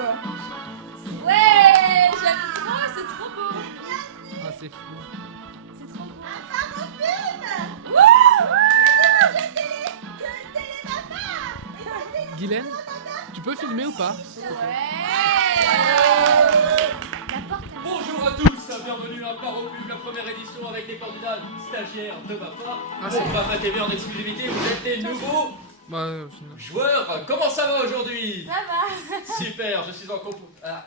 quoi. Ouais, j'aime trop, c'est trop beau. Ah, c'est fou. C'est trop beau. Guylaine, tu peux filmer ou pas? Bonjour à tous, bienvenue à Paropub, la première édition avec des candidats stagiaires de ma part. Pour Papa TV en exclusivité, vous êtes des nouveaux joueurs. Comment ça va aujourd'hui? Ça va. Super,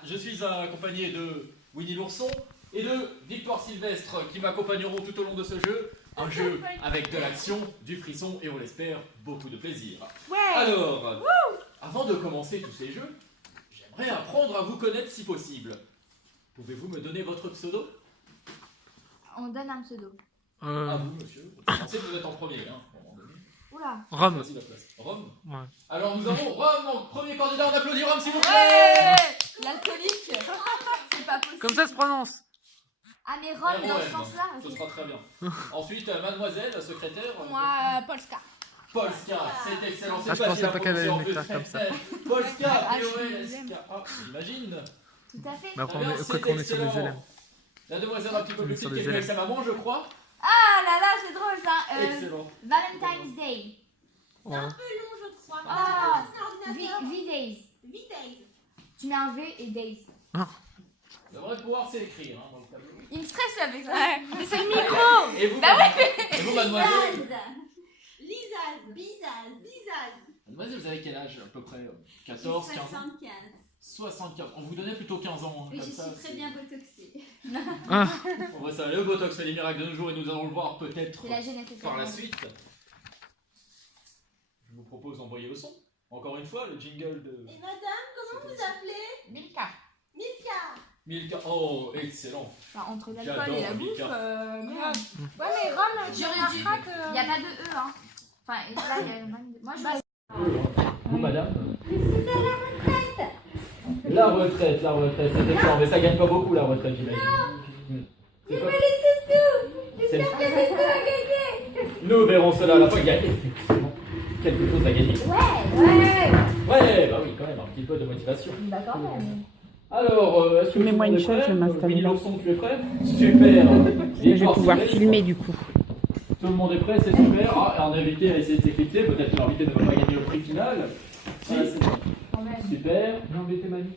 je suis accompagné de Winnie l'ourson et de Victoire Sylvestre qui m'accompagneront tout au long de ce jeu. Un jeu avec de l'action, du frisson et on l'espère beaucoup de plaisir. Alors, avant de commencer tous ces jeux, j'aimerais apprendre à vous connaître si possible. Pouvez-vous me donner votre pseudo? On donne un pseudo. À vous, monsieur. Pensez que vous êtes en premier, hein. Oula. Rome. Choisis la place. Rome. Ouais. Alors nous avons Rome en premier candidat. On applaudit Rome, s'il vous plaît. L'alcoolique. C'est pas possible. Comme ça se prononce. Ah mais Rome dans ce ROM, sens-là. ce sera très bien. Ensuite, mademoiselle, secrétaire. Moi, Polska. Polska, c'est excellent. Ah, je pensais pas qu'elle allait le faire comme ça. Polska, Ah, P-O-L-S-K-A, j'imagine. Tout à fait. Mais après, Très bien, quand c'est on est sur des excellent. élèves. La demoiselle un petit peu On est plus sur petite des qui est avec élèves. sa maman, je crois. Ah là là, c'est drôle ça. Excellent. Valentine's Day. Ouais. Un peu long, je crois. Ah, Ordinateur. V-Days. V-Days. Tu mets un V et Days. On devrait pouvoir s'écrire hein, dans le tableau. Il me stresse avec ça. Mais c'est le micro. Et vous, et vous mademoiselle? Lisaz. Bizaz. Bizaz. Mademoiselle, vous avez quel âge à peu près? 14, 15 ans? 75. 75. On vous donnait plutôt 15 ans. Hein, Oui, comme je ça, suis très c'est- bien botoxée. On va ça, le Botox fait des miracles de nos jours et nous allons le voir peut-être C'est la génétique. par la suite. Je vous propose d'envoyer le son. Encore une fois, le jingle de Et madame, comment vous appelez? Milka. Milka. Milka. Oh, excellent. Enfin, entre J'adore l'alcool et la Milka. bouffe, grave. Ouais, mais Rome, tu remarqueras que. Il n'y a pas de E, hein. Enfin, et là, il y a le même. Moi, je. Vous, madame? La retraite, c'est excellent. Mais ça gagne pas beaucoup la retraite, j'imagine. C'est quoi? Nous verrons cela à la fin. Il y a effectivement quelque chose à gagner. Ouais, bah oui, quand même, un petit peu de motivation. D'accord, Alors, est-ce que Mets-moi une tout le monde est chose, je vais prêt? m'installer Winnie là. l'ourson, tu es prêt? Super. Je vais pouvoir filmer du coup. Tout le monde est prêt, c'est super. Ah, un invité a essayé de s'éclipser. Peut-être que l'invité ne va pas gagner le prix final. Si. Super. L'invité m'a dit.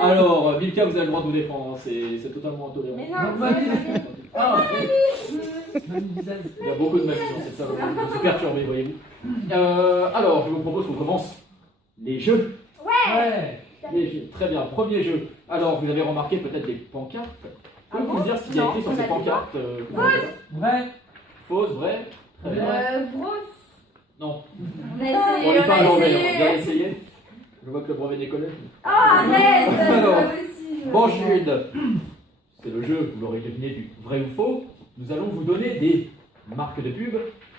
Alors, Milka, vous avez le droit de vous défendre. Hein. C'est totalement intolérant. Mais non, Mamie. Ah, il y a beaucoup de mamies dans cette salle. Je suis perturbé, voyez-vous. Alors, je vous propose qu'on commence les jeux. Ouais. Les jeux. Très bien. Premier jeu. Alors, vous avez remarqué peut-être des pancartes. Pouvez-vous me dire ce qu'il y a écrit sur ces pancartes? Vrai. Fausse, vrai. Très bien. Non. On a On essayé, n'est on pas à a l'envers. essayé. Bien essayé. Je vois que le brevet décolle. Oh, arrête. Alors, C'est pas possible. Banchide. C'est le jeu, vous l'aurez deviné, du vrai ou faux. Nous allons vous donner des marques de pub.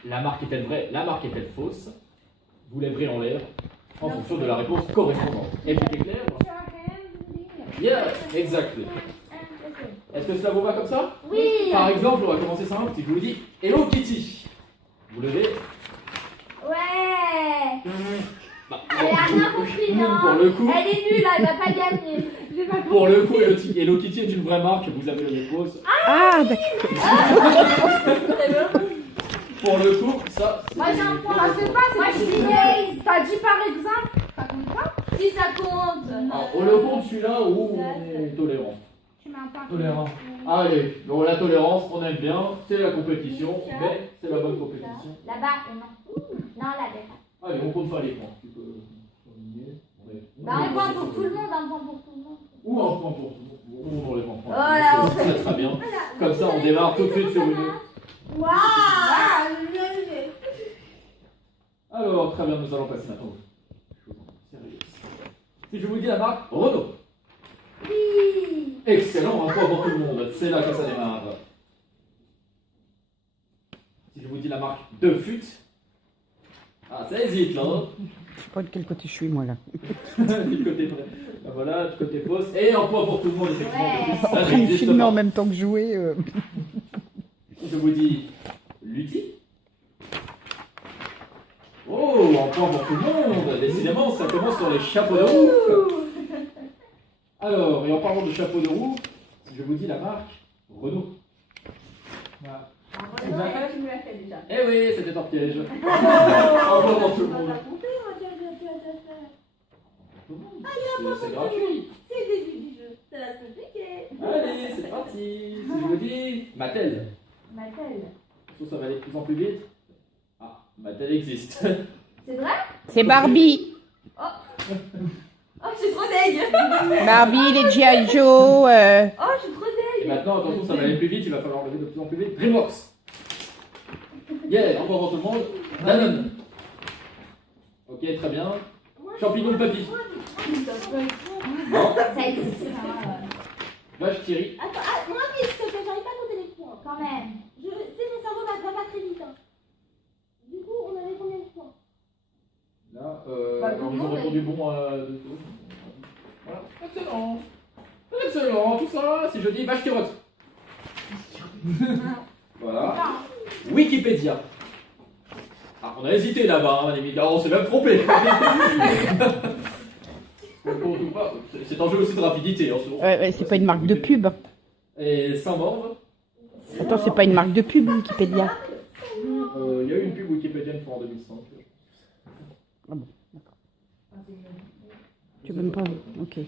La marque est-elle vraie? La marque est-elle fausse? Vous lèverez en l'air en fonction de la réponse correspondante. Est-ce que c'est clair? Yeah, exactly. Est-ce que cela vous va comme ça? Oui. Par exemple, on va commencer simple. Si je vous dis Hello Kitty, vous levez. Ouais. Bah, Elle a rien compris, non. pour le coup, Elle est nulle, elle va pas gagner. pour le coup, Hello Kitty est une vraie marque. Vous avez le réponse. Ah, d'accord. Pour le coup, ça. Moi j'ai un point. Ça fait pas, Moi je dis Days. T'as dit par exemple. Ça compte pas? Si ça compte. Alors, on le compte celui-là où on est tolérant. Tu mets un point. Tolérant. Allez, donc la tolérance, on aime bien, c'est la compétition, mais c'est la bonne compétition. Là-bas, non. Non, là-bas. Allez, on compte pas les points. Tu peux souligner. Bah, un point pour tout le monde, un point pour tout le monde. Ou un point pour tout le monde. Ou on les points. Voilà, on Ça sera bien. Comme ça, on démarre tout de suite sur une. Waouh. Alors, très bien, nous allons passer maintenant. Sérieux. Si je vous dis la marque Renault. Oui. Excellent, un point pour tout le monde. C'est là que ça démarre. Si je vous dis la marque De Fut. Ah, ça hésite là. Je sais pas de quel côté je suis moi là. Du côté vrai. Ben voilà, du côté fausse. Et un point pour tout le monde, effectivement. Ouais. Ça En train de n'existe filmer pas. en même temps que jouer. Je vous dis Lutti. Oh, un point pour tout le monde. Décidément, ça commence sur les chapeaux de roue. Alors, et en parlant de chapeaux de roue, je vous dis la marque Renault. Voilà. Tu me l'as fait déjà. Eh oui, c'était un piège. Un point pour tout le monde. C'est gratuit. C'est le début du jeu. Ça va se compliquer. Allez, c'est parti. Si je vous dis Mattel. Mattel. Ça va aller de plus en plus vite. Ah, Mattel existe. C'est vrai? C'est Barbie. Oh, je suis trop deg. Barbie, les G.I. Joe. Oh, je suis trop deg. Et maintenant, attention, ça va aller plus vite, il va falloir lever de plus en plus vite. Dreamworks. Yeah, encore pour tout le monde. Danone. Ok, très bien. Champignon de papy. Non. Ça existe. Vache Thierry. Attends, moi, s'il te plaît, j'arrive pas à compter les points. Quand même. Tu sais, mon cerveau va pas très vite. Hein. Du coup, on avait combien de points? Là, Bah, alors, tout le ils ont monde répondu bon à deux tours. Voilà. Excellent. Excellent, tout ça, si je dis vache carotte. Voilà. Wikipédia. Ah, on a hésité là-bas, hein, les médias, on s'est même trompé. C'est un jeu aussi de rapidité. Hein, souvent. Ouais, c'est pas une marque de pub. Et Saint-Morve. Attends, c'est pas une marque de pub, Wikipédia. Il y a eu une pub Wikipédia une fois en 2005. Ah bon, d'accord. Tu peux même pas. Ok.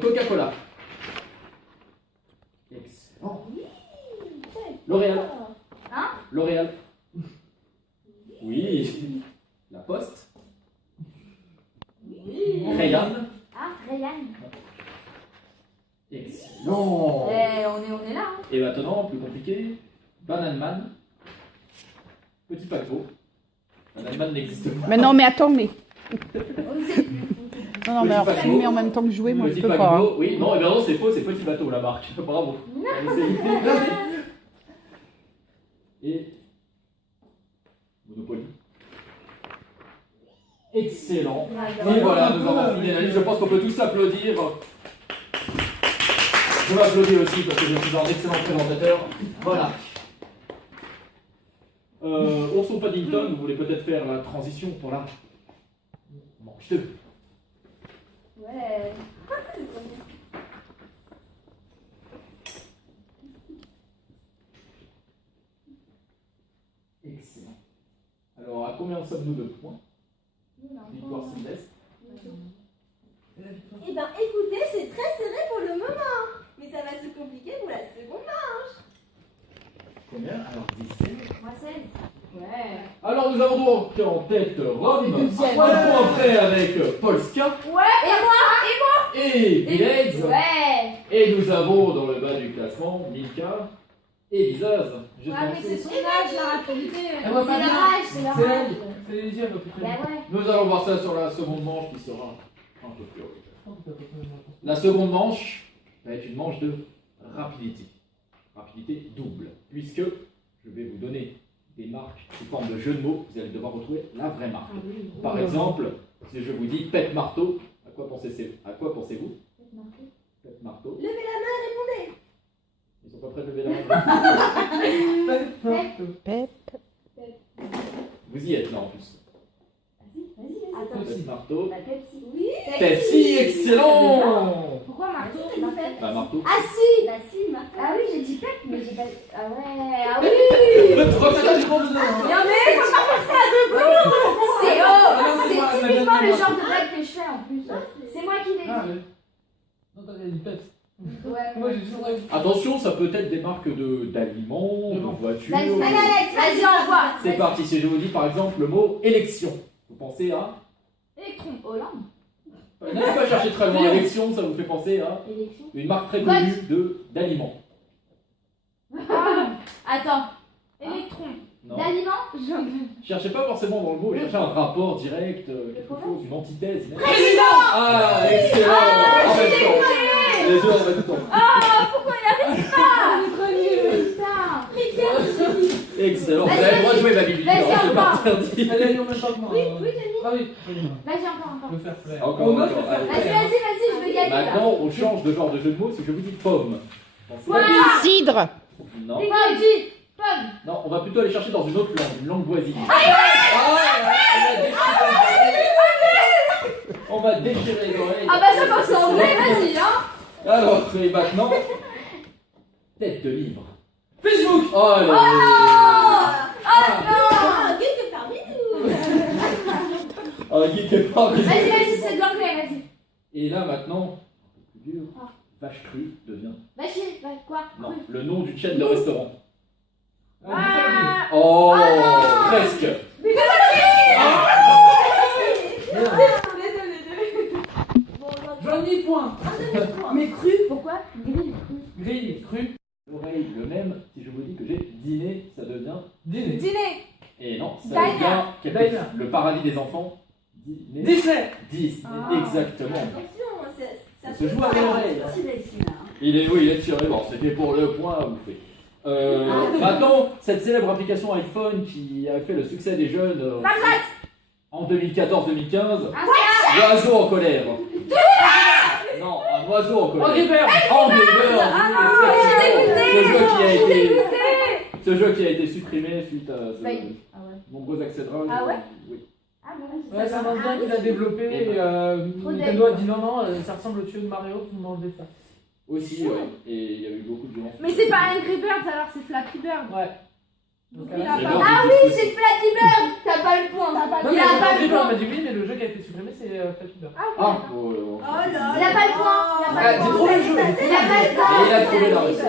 Coca-Cola. Excellent. L'Oréal. Hein? L'Oréal. Oui. La Poste. Rayan. Ah, Ryan. Excellent. On est là. Hein. Et maintenant, plus compliqué, Banane Man. Petit paquebot. Banane Man n'existe pas. Mais non, mais attends, mais. On ne sait plus. Non, non, mais alors Petit filmer paquebot. en même temps que jouer, moi je Petit peux pas. paquebot, Hein. oui, non, et bien non, c'est faux, c'est Petit Bateau la marque. Bravo. Et Monopoly. Excellent. Et voilà, nous avons fini la liste. Je pense qu'on peut tous applaudir. Je m'applaudis aussi parce que je suis un excellent présentateur. Voilà. Orson Paddington, vous voulez peut-être faire la transition pour la manche 2. Ouais. Excellent. Alors, à combien sommes-nous de points? Victoire Sylvestre. Eh ben, écoutez, c'est très serré pour le moment. Mais ça va se compliquer pour la seconde manche. Combien? Alors, 17. Moi, c'est. Ouais. Alors, nous avons donc en tête Rome, un point près avec Polska Ouais, et moi et Village. Ouais. Et nous avons dans le bas du classement Milka et Bizaz. Juste Ouais, en mais dessous. c'est son âge, la rapidité. Elle voit C'est pas leur bien. âge, c'est leur C'est âge. elle. C'est les yeux, un peu plus Bah près. ouais. Nous allons voir ça sur la seconde manche qui sera un peu plus haute. La seconde manche va être une manche de rapidité. Rapidité double. Puisque je vais vous donner des marques sous forme de jeu de mots, vous allez devoir retrouver la vraie marque. Par exemple, si je vous dis pète marteau, à quoi pensez-vous? Pète marteau. Levez la main et répondez. Ils sont pas prêts de lever la main. Pep. Vous y êtes là en plus. Vas-y. Attends. Pète marteau. La Pepsi. Oui. Pepsi, excellent. Pourquoi marteau? Vas-y, t'as dit Pep. Bah marteau. Ah si. Bah si, Marc. Ah oui, j'ai dit Pep, mais j'ai pas. Ah ouais. Ah oui. Non mais faut pas faire ça à deux coups. C'est c'est c'est typiquement le genre de blague que je fais en plus. C'est moi qui l'ai Ah, dit. mais. Non, t'as dit Peps. Ouais. Moi, j'ai toujours dit. Attention, ça peut être des marques d'aliments, de voitures. Vas-y, vas-y, envoie. C'est parti, si je vous dis par exemple le mot élection, vous pensez à... Électron. Hollande. N'allez pas chercher très loin, élection, ça vous fait penser à Élection. une marque très connue d'aliments. Attends. Électron. Non. D'aliments. Cherchez pas forcément dans le mot, cherchez un rapport direct, quelque chose, une antithèse. Président. Ah, excellent. En même temps. Les deux en même temps. Ah, pourquoi il arrive pas? Putain. Excellent. Vous avez le droit de jouer ma Bibi. Vas-y, c'est encore. pas interdit. Allez, allez, on met pas de moi. Oui, Jenny. Ah oui. Vas-y, encore. Je veux faire flair. Encore, allez. Vas-y, je veux gagner là. Maintenant, on change de genre de jeu de mots si je vous dis pomme. Pensez à- Quoi? Cidre. Non. Pomme. Pomme. Non, on va plutôt aller chercher dans une autre langue, une langue voisine. On va déchirer les oreilles. Ah bah ça va ressembler, vas-y hein. Alors, et maintenant, tête de livre. Facebook. Oh là là. Un geek parmi nous. Un geek est pas Vas-y, vas-y, c'est de l'anglais, vas-y. Et là maintenant, plus dur, vache crue devient. Vas-y, quoi? Non, le nom d'une chaîne de restaurant. Ah. Oh, non. presque. J'en ai point. Mais cru, pourquoi? Grille. Grille, cru. L'oreille, le même, si je vous dis que j'ai dîné, ça devient. Dîner. Dîner. Et non, ça Diner. devient Diner. le paradis des enfants. Dîner. Disney. Disney, Ah. exactement. Attention, Ça se joue à l'oreille. Il est, oui, il est tiré. Bon, c'était pour le point à bouffer. Maintenant, cette célèbre application iPhone qui a fait le succès des jeunes en 2014-2015, l'oiseau en colère. Non, un oiseau en colère. Angry Birds. Angry Birds, ce jeu qui a été supprimé suite à nombreux accès de drogue. Ah ouais. Oui. Ah bon, Ouais, ça marche bien qu'il a développé. Et Nintendo a dit non, ça ressemble au tuyau de Mario, tout le monde enlevé ça. Aussi, ouais. Et il y a eu beaucoup de violence. Mais c'est pas Angry Birds alors, c'est Flappy Bird. Ouais. Donc, Donc, il a là, Et pas- donc, Ah il oui, existe c'est Flappy Bird. T'as pas le point, t'as pas Non, le mais point. Il a pas Angry le Birds point. m'a dit oui, mais le jeu qui a été supprimé, c'est Flappy Bird. Ah, Ah, d'accord. oh, Oh là Il a pas le point. Il a pas Ah, le j'ai point. trouvé le jeu. Il a pas le Et point. il a trouvé la réponse.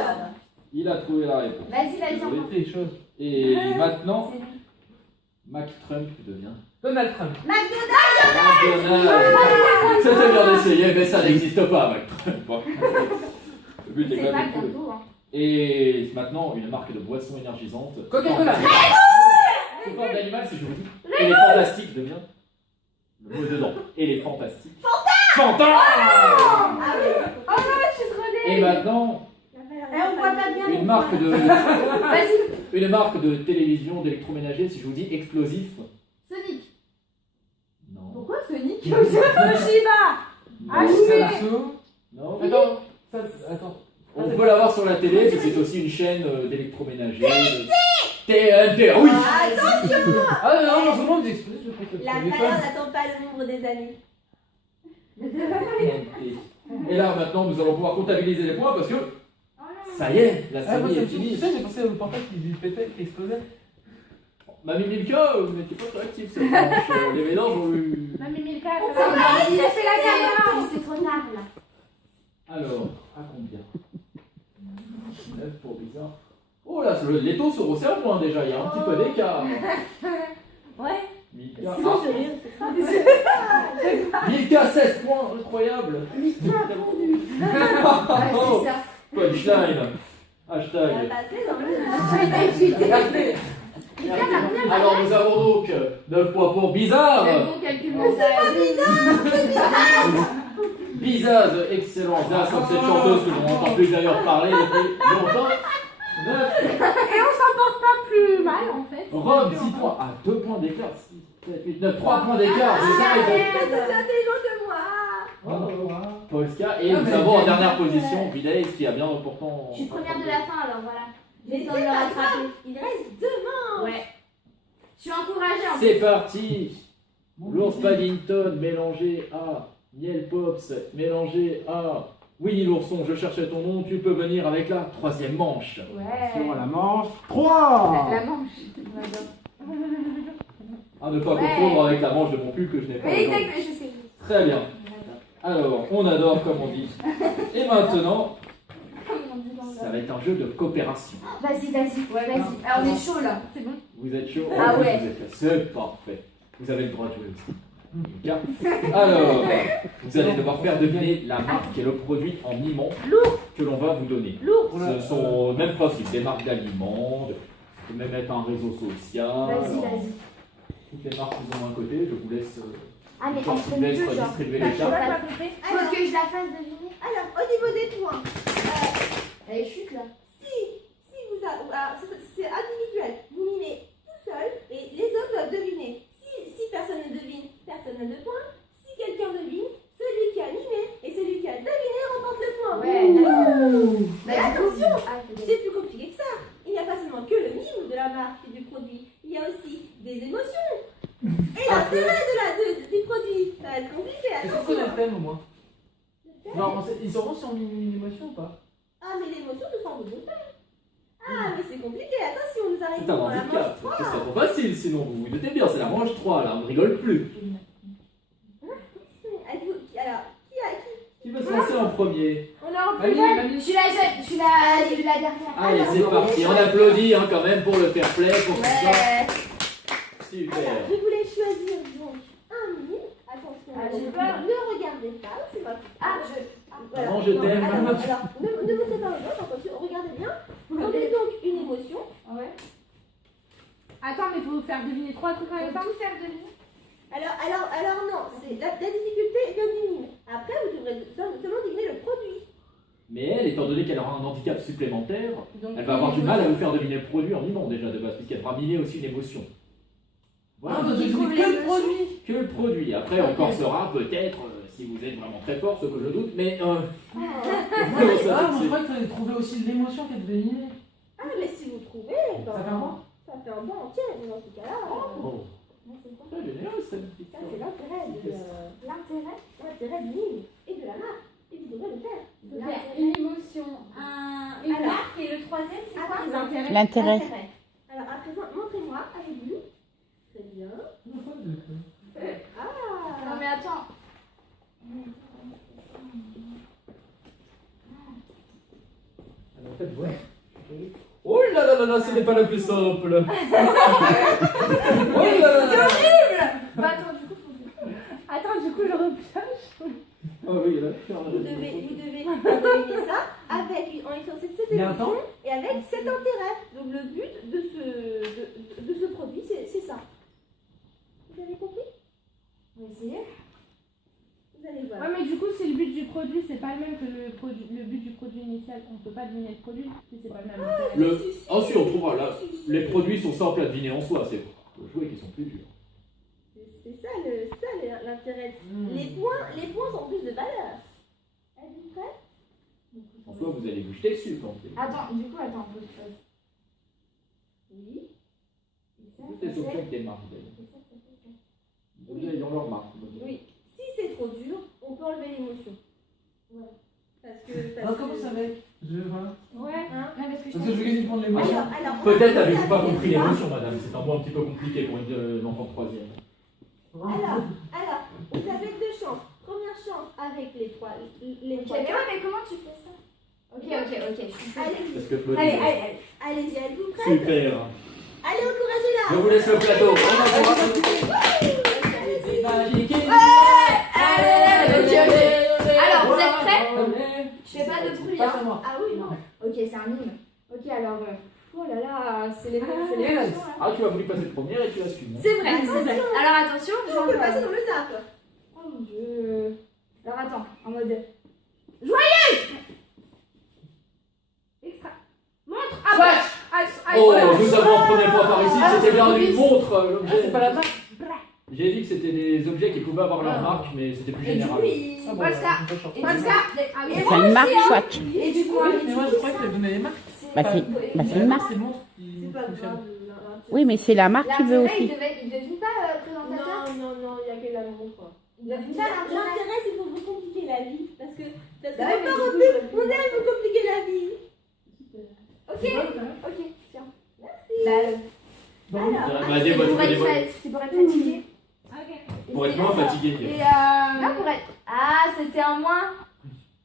Il a trouvé la réponse. Vas-y, vas-y. Désolé. Des choses. Et maintenant, Mac Trump devient. Donald Trump. McDonald's. C'était bien d'essayer, mais ça n'existe pas, Mac Trump. Bon. Le but est C'est quand pas même de trouver. bientôt. Hein. Et maintenant, une marque de boissons énergisantes. Coca-Cola. Sous forme d'animal, si je vous dis. Et les fantastiques devient. Le mot dedans. Et les fantastiques. Fanta. Et maintenant, On voit pas bien. une marque de. Vas-y. Une marque de télévision, d'électroménager, si je vous dis explosif. Sonic. Non. Pourquoi Sonic? Toshiba. Ah, Samsung. Non. Attends. Attends. On peut l'avoir sur la télé, parce que c'est aussi une chaîne d'électroménager. TNT. Oui. Ah non, en ce moment, des explosifs, je crois que La valeur n'attend pas le nombre des années. TNT. Et là, maintenant, nous allons pouvoir comptabiliser les points, parce que ça y est, la Ah, moi, série ça est me fait finie. ça, j'ai pensé au portail qui pétait, qui explosait. Mamie Milka, vous n'étiez pas très actif cette manche. Les mélanges ont eu. Mamie Milka, Il a fait la caméra. c'est trop tard là. Alors, à combien 9 pour bizarre. Oh là, les taux se resserrent un point déjà, il y a un petit peu d'écart. Ouais. Milka, Sinon, je rire. Milka 16 points, incroyable. Oh, C'est ça. punchline. On va Hashtag. passer dans le. Alors nous avons donc 9 points pour Bizarre. Le bon calcul mental. Bizaz, excellent. Bizaz, comme cette chanteuse que l'on n'entend plus d'ailleurs parler depuis longtemps. 9. Et on s'en porte pas plus mal en fait. Rome, 6 points. À 2 points d'écart. 6, 7, 8, 9, 3 points d'écart. C'est Plus intelligent que moi. Polska. Et nous avons en dernière position Vidays qui a bien pourtant. Je suis première de la fin alors voilà. Mais J'ai c'est besoin de le pas rattraper. grave. Il reste deux manches. Ouais. Je suis encouragée en fait. C'est parti. L'ours Paddington mélangé à Miel Pops mélangé à Winnie l'ourson. Je cherchais ton nom. Tu peux venir avec la troisième manche. Ouais. Sur la manche 3. La manche. J'adore. À ne pas Ouais. confondre avec la manche de mon pull que je n'ai pas. Oui, aujourd'hui. exact, je sais. Très bien. J'adore. Alors, on adore comme on dit. Et maintenant, Comme on dit dans le- ça va être un jeu de coopération. Vas-y, vas-y, ouais, vas-y. Alors on est chaud là, c'est bon. Vous êtes chaud? Ah Oh, ouais. vous êtes là. C'est parfait. Vous avez le droit de jouer aussi. Bien. Alors, vous allez devoir faire deviner la marque et le produit en immense que l'on va vous donner. Lourd. Ce sont même possible des marques d'aliments, de même être un réseau social. Vas-y, Alors, vas-y. toutes les marques qui ont un côté, je vous laisse, Ah mais je on vous fait laisse le jeu genre. redistribuer T'as les cartes. pas compris. Faut Alors. que je la fasse deviner. Alors, au niveau des points, Elle chute là. si vous alors, c'est individuel, vous mimez tout seul et les autres doivent deviner. Si personne ne devine, personne n'a de points. Si quelqu'un devine, celui qui a mimé et celui qui a deviné remporte le point. Ouais, d'accord. Mais attention, Ah, c'est c'est plus compliqué que ça. Il n'y a pas seulement que le mime, va être compliqué, Est-ce qu'on attention. connaît le thème au moins? Non, ils sauront si on met une émotion ou pas? Ah, mais l'émotion nous semble de faire. Ah, mais c'est compliqué, attention, nous C'est arrivons un dans la manche handicap. 3. Ce serait trop facile sinon, vous vous doutez bien, c'est la manche 3 là, on ne rigole plus. Alors, Qui veut se lancer en premier? on est en Mamie, plus. mamie. Je suis la jeune, je suis la dernière. Allez, Alors, c'est parti, on applaudit hein, quand même pour le fair play, pour tout ça. Ouais. Super. Alors, je voulais choisir donc un mille. Attention, Ah, j'ai peur. ne regardez pas, c'est pas Ah, Voilà. Maman, je Non, t'aime. Alors, ne vous séparez pas, attention, regardez bien. Prenez donc une émotion. Ouais. Attends, mais il faut faire deviner 3 trucs en même temps. Tout faire deviner. Alors non, c'est la difficulté vient du mille. Après, vous devrez seulement deviner le produit. Mais elle, étant donné qu'elle aura un handicap supplémentaire, Donc, elle va avoir du mal à vous faire deviner le produit en mimant déjà de base, puisqu'elle devra mimer aussi une émotion. Voilà. Ah, donc je trouve que le produit. Que le produit. Après, on corsera peut-être, si vous êtes vraiment très fort, ce que je doute, mais... Ah, moi je crois qu'il fallait trouver aussi l'émotion qu'elle devait mimer. Ah, mais si vous trouvez, Ça fait un banc? ça fait un banc entier. Dans ce cas-là, Oh, très généreux cette petite ça c'est l'intérêt L'intérêt du mille et de la marque. Et vous devrez le faire. Une émotion, une Alors, marque et le troisième, c'est quoi? Attends. L'intérêt. L'intérêt. Alors à présent, montrez-moi avec vous. Très bien. Ah. Non mais attends. En fait, ouais. Oh là là là là, ce n'est pas la plus simple. Oh là là là. Bah attends, du coup, faut... Attends, du coup, je repioche. Oh oui, là. Vous devez deviner ça avec, en étant cette Il y a un émotion temps? et avec cet intérêt. Donc le but de ce produit, c'est ça. Vous avez compris? On va essayer. Vous allez voir. Ouais, mais du coup, c'est le but du produit, c'est pas le même que le but du produit initial. On peut pas deviner le produit si c'est pas le même. Ensuite, on trouvera là. Les produits sont simples à deviner en soi, c'est les jouets qui sont plus durs. C'est ça l'intérêt. Les points sont plus de valeur. Êtes-vous prêts? En soi, vous allez vous jeter dessus quand vous Attends, du coup, attends, faut que je fasse. Oui. Toutes les options que démarrent d'ailleurs. Ils ont leur marque. Oui. Si c'est trop dur, on peut enlever l'émotion. Ouais. Parce que. Alors comment ça va être? Voilà. Ouais. Hein? Non, parce que Parce que je vais gagner prendre l'émotion. Alors, Peut-être avez-vous pas compris l'émotion, madame. C'est un mot un petit peu compliqué pour une enfant de troisième. Alors, vous avez deux chances. Première chance avec les trois. Ok, mais ouais, mais comment tu fais ça? Ok, je suis Allez-y, Parce que je me Allez, dis- allez, allez. allez-y, êtes-vous prêts? Super. Allez, encouragez-la. Je vous laisse le plateau. Alors, vous êtes prêts? Je fais pas de bruit. Passe Hein. à moi. Ah oui, non. Ok, c'est un mime. Ok, alors. Oh là là, c'est les émotions, là. Ah, tu as voulu passer première et tu assumes. Hein. C'est vrai, c'est vrai. Alors attention, On peut passer dans le zap. Oh mon dieu. Alors attends, en mode. Extra. Oh, nous avons un premier point par ici. C'était bien une montre. L'objet. C'est pas la marque. J'ai dit que c'était des objets qui pouvaient avoir leur marque, mais c'était plus Et du général. coup, il. Ah bon, Parce bah, on peut chanter. C'est une marque Swatch. Et du coup, Mais moi je croyais que tu donné les marques. Bah, c'est une marque. C'est une montre qui C'est pas fonctionne. grave. Oui, mais c'est la marque qui veut l'intérêt, aussi. il devine pas présentateur. Non, il n'y a que l'amour, quoi. Il devine pas l'intérêt. L'intérêt, c'est pour vous compliquer la vie. Parce que Bah vos ouais, mais parents, du coup, on aime vous compliquer la vie. Ok, tiens. Merci. Bon, Alors, Bah, dis-moi, C'est pour dis-moi. être fatigué. Pour être moins fatigué. Et non, pour être. Ah, c'était un moins.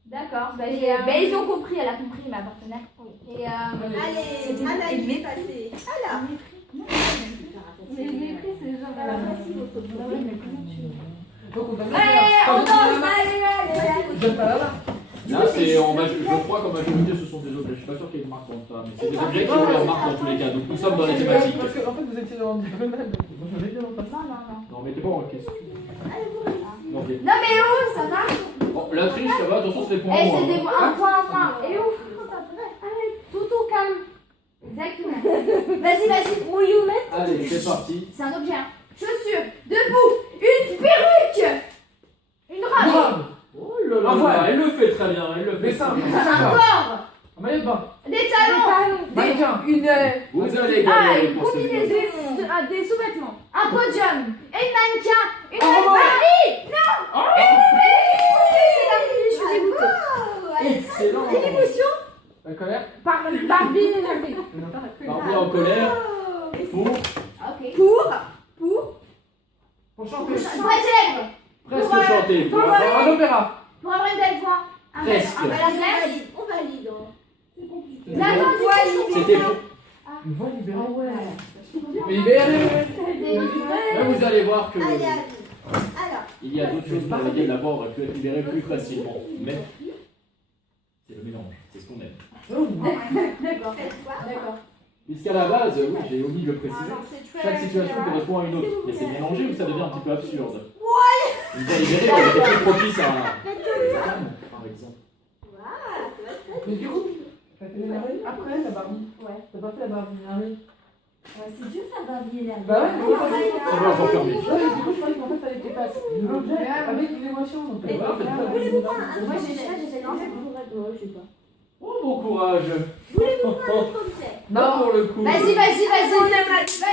D'accord. Bah, ils ont compris, elle a compris, ma partenaire. Et allez, Anaïs, passez. Alors, Mais le mépris, c'est genre. voici votre produit. donc on va Allez, on danse, allez. J'aime pas la marque. Là, c'est je crois qu'en majorité, ce sont des objets. Je suis pas sûr qu'il y ait une marque dans ça, mais c'est des objets qui ont leur marque dans tous les cas. Donc nous sommes dans les thématiques. Parce que en fait vous étiez dans le domaine. Moi j'avais bien entendu. Non. Non, mettez pas en question. Allez, vous réussissez. Non, mais- Non, mais oh, ça va. Bon, la triche, ça va. Attention, c'est des points. Eh, en c'est moins, des hein. un point. Et ouf. Allez, tout au calme. Exactement. Vas-y, où you met? Allez, c'est parti. C'est un objet. Hein. Chaussures, debout, une perruque, une robe, Bravo. Oh là là, Un voile. elle le fait très bien. Elle le fait. Mais ça, très bien. un corps, un maillot de bain. des talons, Mannequin. Vous allez Ah, gagner une pour ce combinaison. vidéo. Des sous-vêtements. un podium, une mannequin, une Un robot. Marie. Non, Barbie énervée. Barbie en colère pour Ok. Pour chanter. Pour être célèbre. presque Pour, chanter. pour, Pour un opéra. Pour avoir une belle voix. Presque. Un bel On air. valide, on valide. Hein. C'est compliqué. D'accord, C'était pour... Une voix libérée. Mais libérez. Délivré. Là, vous allez voir que Allez, allez. Alors, il y a d'autres choses pour lesquelles la voix aurait pu être libérée plus facilement. Mais c'est le mélange, c'est ce qu'on aime. D'accord. faites quoi? D'accord. Puisqu'à la base, oui, j'ai oublié de le préciser, Alors, c'est très- chaque situation correspond à une autre. Mais c'est mélangé ou ça devient un petit peu absurde. Une voix libérée aurait été plus propice à... Par exemple. Voilà, ça va être Mais du coup, t'as fait l'énerver après la Barbie. Ouais. T'as pas fait la Barbie énervée. C'est dur ça, Barbie énervée. Bah ouais, Ça va encore faire mieux. Ouais, du coup, je croyais qu'en fait, fallait que tu fasses l'objet avec une émotion. Donc, Et voilà, voulez-vous prendre un Moi autre j'ai objet? ça, j'ai fait non, c'est pour être. Ouais, je sais pas. Oh, bon courage. Voulez-vous prendre un autre objet? Non, pour le coup. Vas-y, vas-y, vas-y. On aime la- C'est à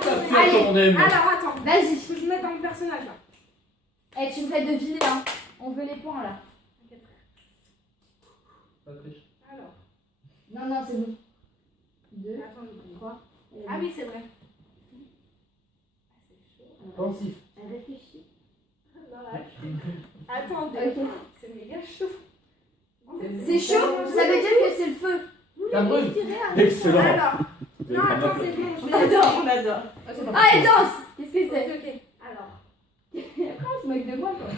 faire Allez. comme on aime. Alors, attends. Vas-y. Faut que je mette dans le personnage là. Eh, tu me fais deviner hein. On veut les points là. Alors, Non, non, c'est bon. 2, attends, je 3. Ah oui, c'est vrai. Pensif. Elle réfléchit. Non, là. Attendez. Ok. C'est méga chaud. C'est chaud, ça veut dire que c'est le feu. Ça brûle. Excellent. Alors, Vous non, allez attends, prendre c'est la- bon. On adore, on adore. Ah, elle danse. Qu'est-ce que c'est? Ok, alors. Après, on se moque de moi quand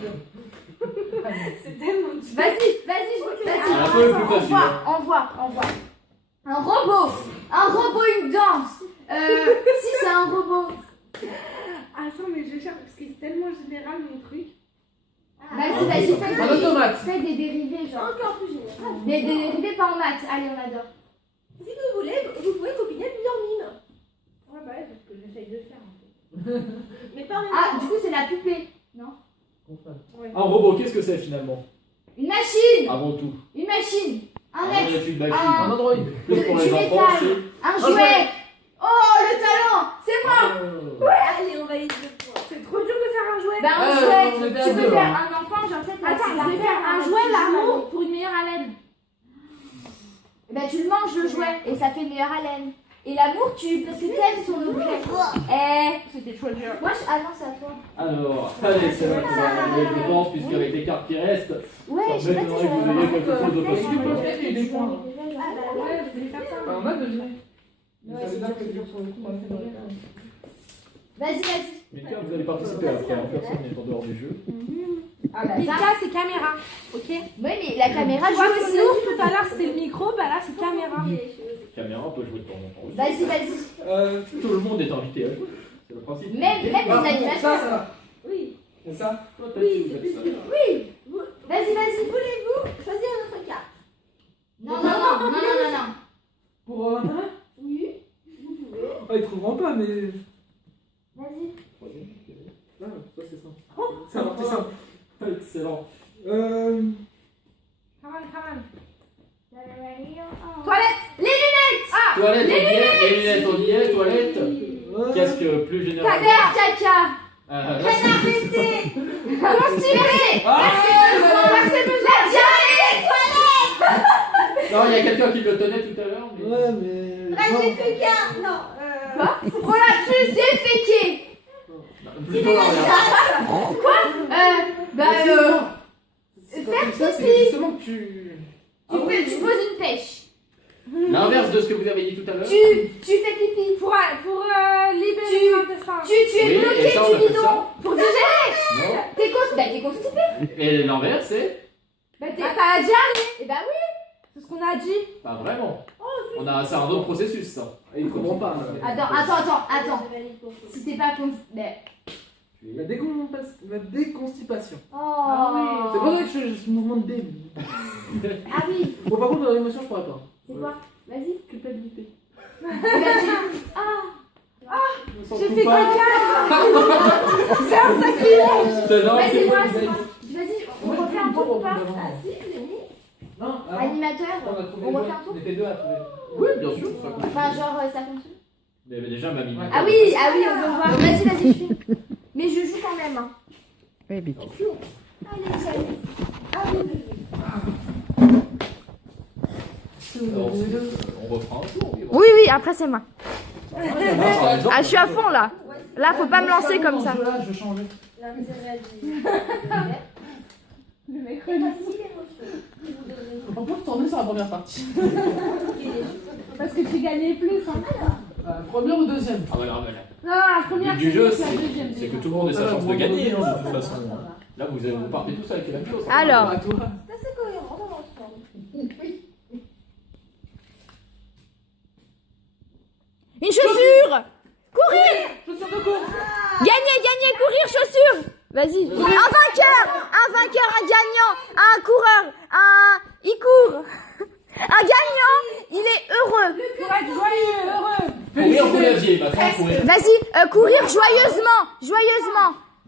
C'est tellement dur. Vas-y, vas-y, vas-y. Ah, un peu plus facile. Envoie. Un robot, une danse. Si c'est un robot. Attends, mais je cherche parce que c'est tellement général mon truc. Vas-y, Un automate. fais des dérivés, genre. Encore plus général. Des dérivés pas en maths. Allez, on adore. Si vous voulez, vous pouvez combiner plusieurs mimes. Ouais, bah ouais, parce que j'essaye de faire un peu. Mais pas en même Ah, temps. du coup, c'est la poupée. Non? Un robot, qu'est-ce que c'est finalement? Une machine. Avant tout. Une machine. Un On être. est une machine. Un Android. Plus pour du les enfants, métal. c'est... Un jouet. Oh, le talent. C'est moi. Allez, on valide le point. C'est trop dur de faire un jouet. Ben, un on jouet. était à Tu peux deux, faire hein. un enfant, genre, peut-être. Attends, je vais faire un jouet l'amour pour une meilleure haleine. Ben, tu le manges, le jouet. Et ça fait une meilleure haleine. Et l'amour, parce que t'aimes son objet. C'était trop dur. Moi, ah non, c'est à toi. Alors, allez, c'est vrai qu'on va arriver, je pense, puisqu'avec les cartes qui restent, Ouais, ça je sais pas m'étonnerait si que vous j'aurais ayez quelque chose de Parce que possible. peut-être qu'il y a des points. Ah bah Ouais, vous allez faire ça. Enfin, on a deviné. Ouais, Ça c'est veut dire dur, que c'est dur sur le coup, on a fait le cas. Vas-y. Mais tiens, vous allez participer après, en personne n'est en dehors du jeu. Ah bah ça. Mika, c'est caméra. Ok. Oui, mais la caméra Tu joue vois, comme aussi. nous, tout à l'heure c'était le micro, bah là c'est caméra. Caméra peut jouer de temps en temps aussi. Vas-y. Tout le monde est invité à jouer. C'est le principe. Même les Ah, animateurs. ça. oui. C'est ça. Toi, t'as Oui, dit, c'est vous plus êtes ça. dur. Oui. Vous- Vas-y. Voulez-vous choisir un autre carte? Non. Pour l'intérêt. Oui. Vous pouvez. Ah, ils trouveront pas, mais. Vas-y. Ah, ça c'est simple. Ça va, c'est ça. Excellent. Caméra. Toilette. Toilette, on y est. Et lunettes, on y est. Toilette. Qu'est-ce que plus généralement Caca. là, Canard WC. Constipé. Ah, La diarrhée. non, il y a quelqu'un qui le tenait tout à l'heure. Mais... Ouais, mais. J'ai fait qu'un. Non. Prolapsus. Déféqué. Plutôt l'arrière. C'est faire comme ça, pipi. c'est justement que tu. Tu poses une pêche. L'inverse de ce que vous avez dit tout à l'heure. Tu fais pipi. Pour libérer l'intestin. Tu es Oui, et bloqué ça, on du appelle bidon. ça. Pour digérer. Non. T'es constipé. Et l'inverse, c'est T'as diarrhée. Eh bah oui. C'est ce qu'on a dit. pas vraiment. C'est un autre processus, ça. Et ils trouveront pas. Attends. Je valide pour toi. Si t'es pas constipé. La déconstipation. Oh. C'est pour ça que je fais ce mouvement de dé. Ah oui. Bon, par contre, dans l'émotion, je pourrais pas. C'est quoi? Vas-y. Culpabilité. J'ai fait caca. C'est un sacrilège. C'est non, Ouais, c'est c'est pas moi. du tout. Vas-y, on refait un tour ou pas? Ah si, je l'ai mis. Non, Animateur. on a trouvé On deux. refait un tour? On était deux à trouver. Oui, bien sûr, ça compte. Enfin, genre, ça fonctionne. Mais déjà, ma mimi. Ah oui, on veut voir. Vas-y, je fais. Mais je joue quand même. Hein. Oui, mais Allez, j'allais. C'est On refera un tour. Oui, oui, après c'est moi. Par exemple, Ah, je suis à fond là. Là, faut pas me lancer comme ça. Là, je vais changer. L'intérêt du... Le mec, On peut retourner sur la première partie. parce que tu gagnais plus. Hein. Première ou deuxième? Ah bah non, mais là. Non, la Le première but du jeu, c'est la deuxième. c'est que tout le monde ait sa chance de gagner, hein, de toute façon. Là, vous partez tous avec la même chose. Alors. À toi. C'est assez cohérent dans l'ensemble. Une chaussure. Courir. Chaussures de cours. Gagner, courir, chaussure. Vas-y. Un vainqueur, un gagnant, un coureur, il court. Un gagnant, il est heureux. Pour être joyeux, heureux. Courir, vous l'aviez, maintenant courir. Vas-y, courir joyeusement.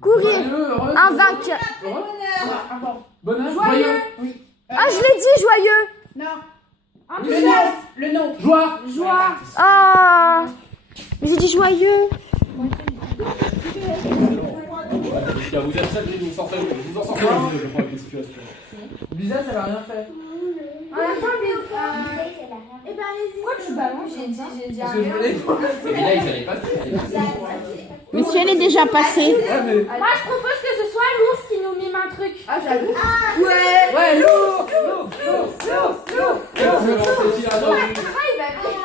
Courir. Joyeux, heureux. Un vainqueur. Heureux. Bonheur. Joyeux. Joyeux. Ah, je l'ai dit, joyeux. Non. Enthousiaste. Le nom. Joie. Joie. Oh. Mais j'ai dit joyeux. Vous êtes salués, vous sortez, vous en sortez, je crois, avec les situations. Bizarre, elle a rien fait. En même temps, Eh ben, allez-y. pourquoi tu balances comme ça? Parce que je voulais. Mais là, ils allaient passer. Mais si elle est déjà passée. Ouais, mais. Moi, je propose que ce soit l'ours qui nous mime un truc. Ah, j'avoue. Ouais, lourd.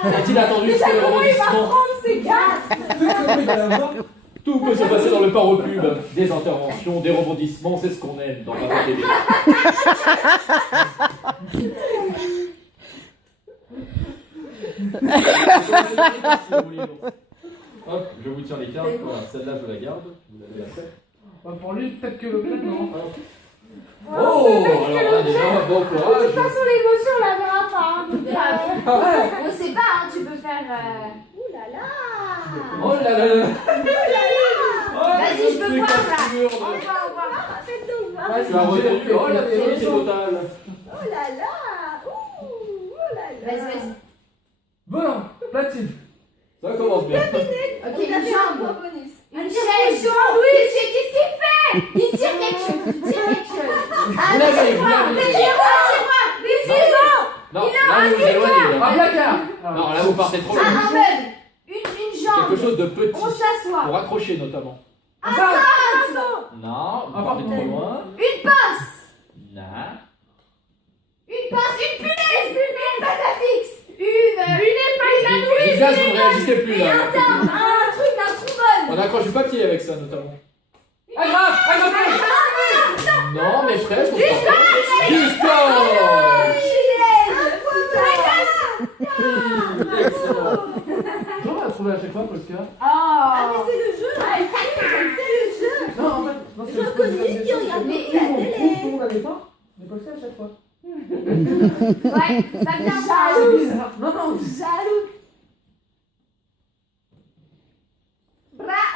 A-t-il attendu ce que le rebondissement? C'est gars. Tout peut se passer dans le paro-pub. Des interventions, des rebondissements, c'est ce qu'on aime dans Papa TV. Hop, je vous tiens les cartes. Voilà, celle-là, je la garde. Vous l'avez après. Pour lui, peut-être que le plat, non. Oh, alors là, déjà, bon De toute courage. façon, l'émotion, on la verra pas. Hein, donc, On sait pas, tu peux faire. Ouh là là. Oh là là. Vas-y, je veux voir là. Là. Faites-nous voir. Ouais, Tu as retenu. Oh la c'est totale. Oh là là. Ouh, oh là là. Vas-y. Volant. Platine. Ça commence bien. Ok, Vous une avez un jambe. point bonus. Une chaise. Oui, qu'est-ce qu'il fait? Il tire quelque chose. Vous l'avez, vous l'avez. C'est moi. Les ciseaux. Non, là, vous vous éloignez. Un Là. placard. Non, là, vous partez trop Un loin. meuble. Une jambe. Quelque chose de petit. On s'assoit. Pour accrocher, notamment. Ça. Non, vous partez trop loin. Une pince. Non. Une pince. Une punaise. Une pâte à fixe. Une épingle à nouilles. Visage, vous ne réagissez plus là. Un truc, un trombone. On accroche du papier avec ça, notamment. Aggrafe. Agrafage. Non, mais presque. Du scotch. Du scotch. Excellent. Comment on a trouvé à chaque fois, Polska? Ah, mais c'est le jeu. C'est le jeu. Non, en fait, non, J'ai reconnu qui regarde beaucoup la télé. Tout le monde avait pas, mais Polska à chaque fois. Ouais, c'est pas bien ça. C'est bizarre. Non, non. Jaloux.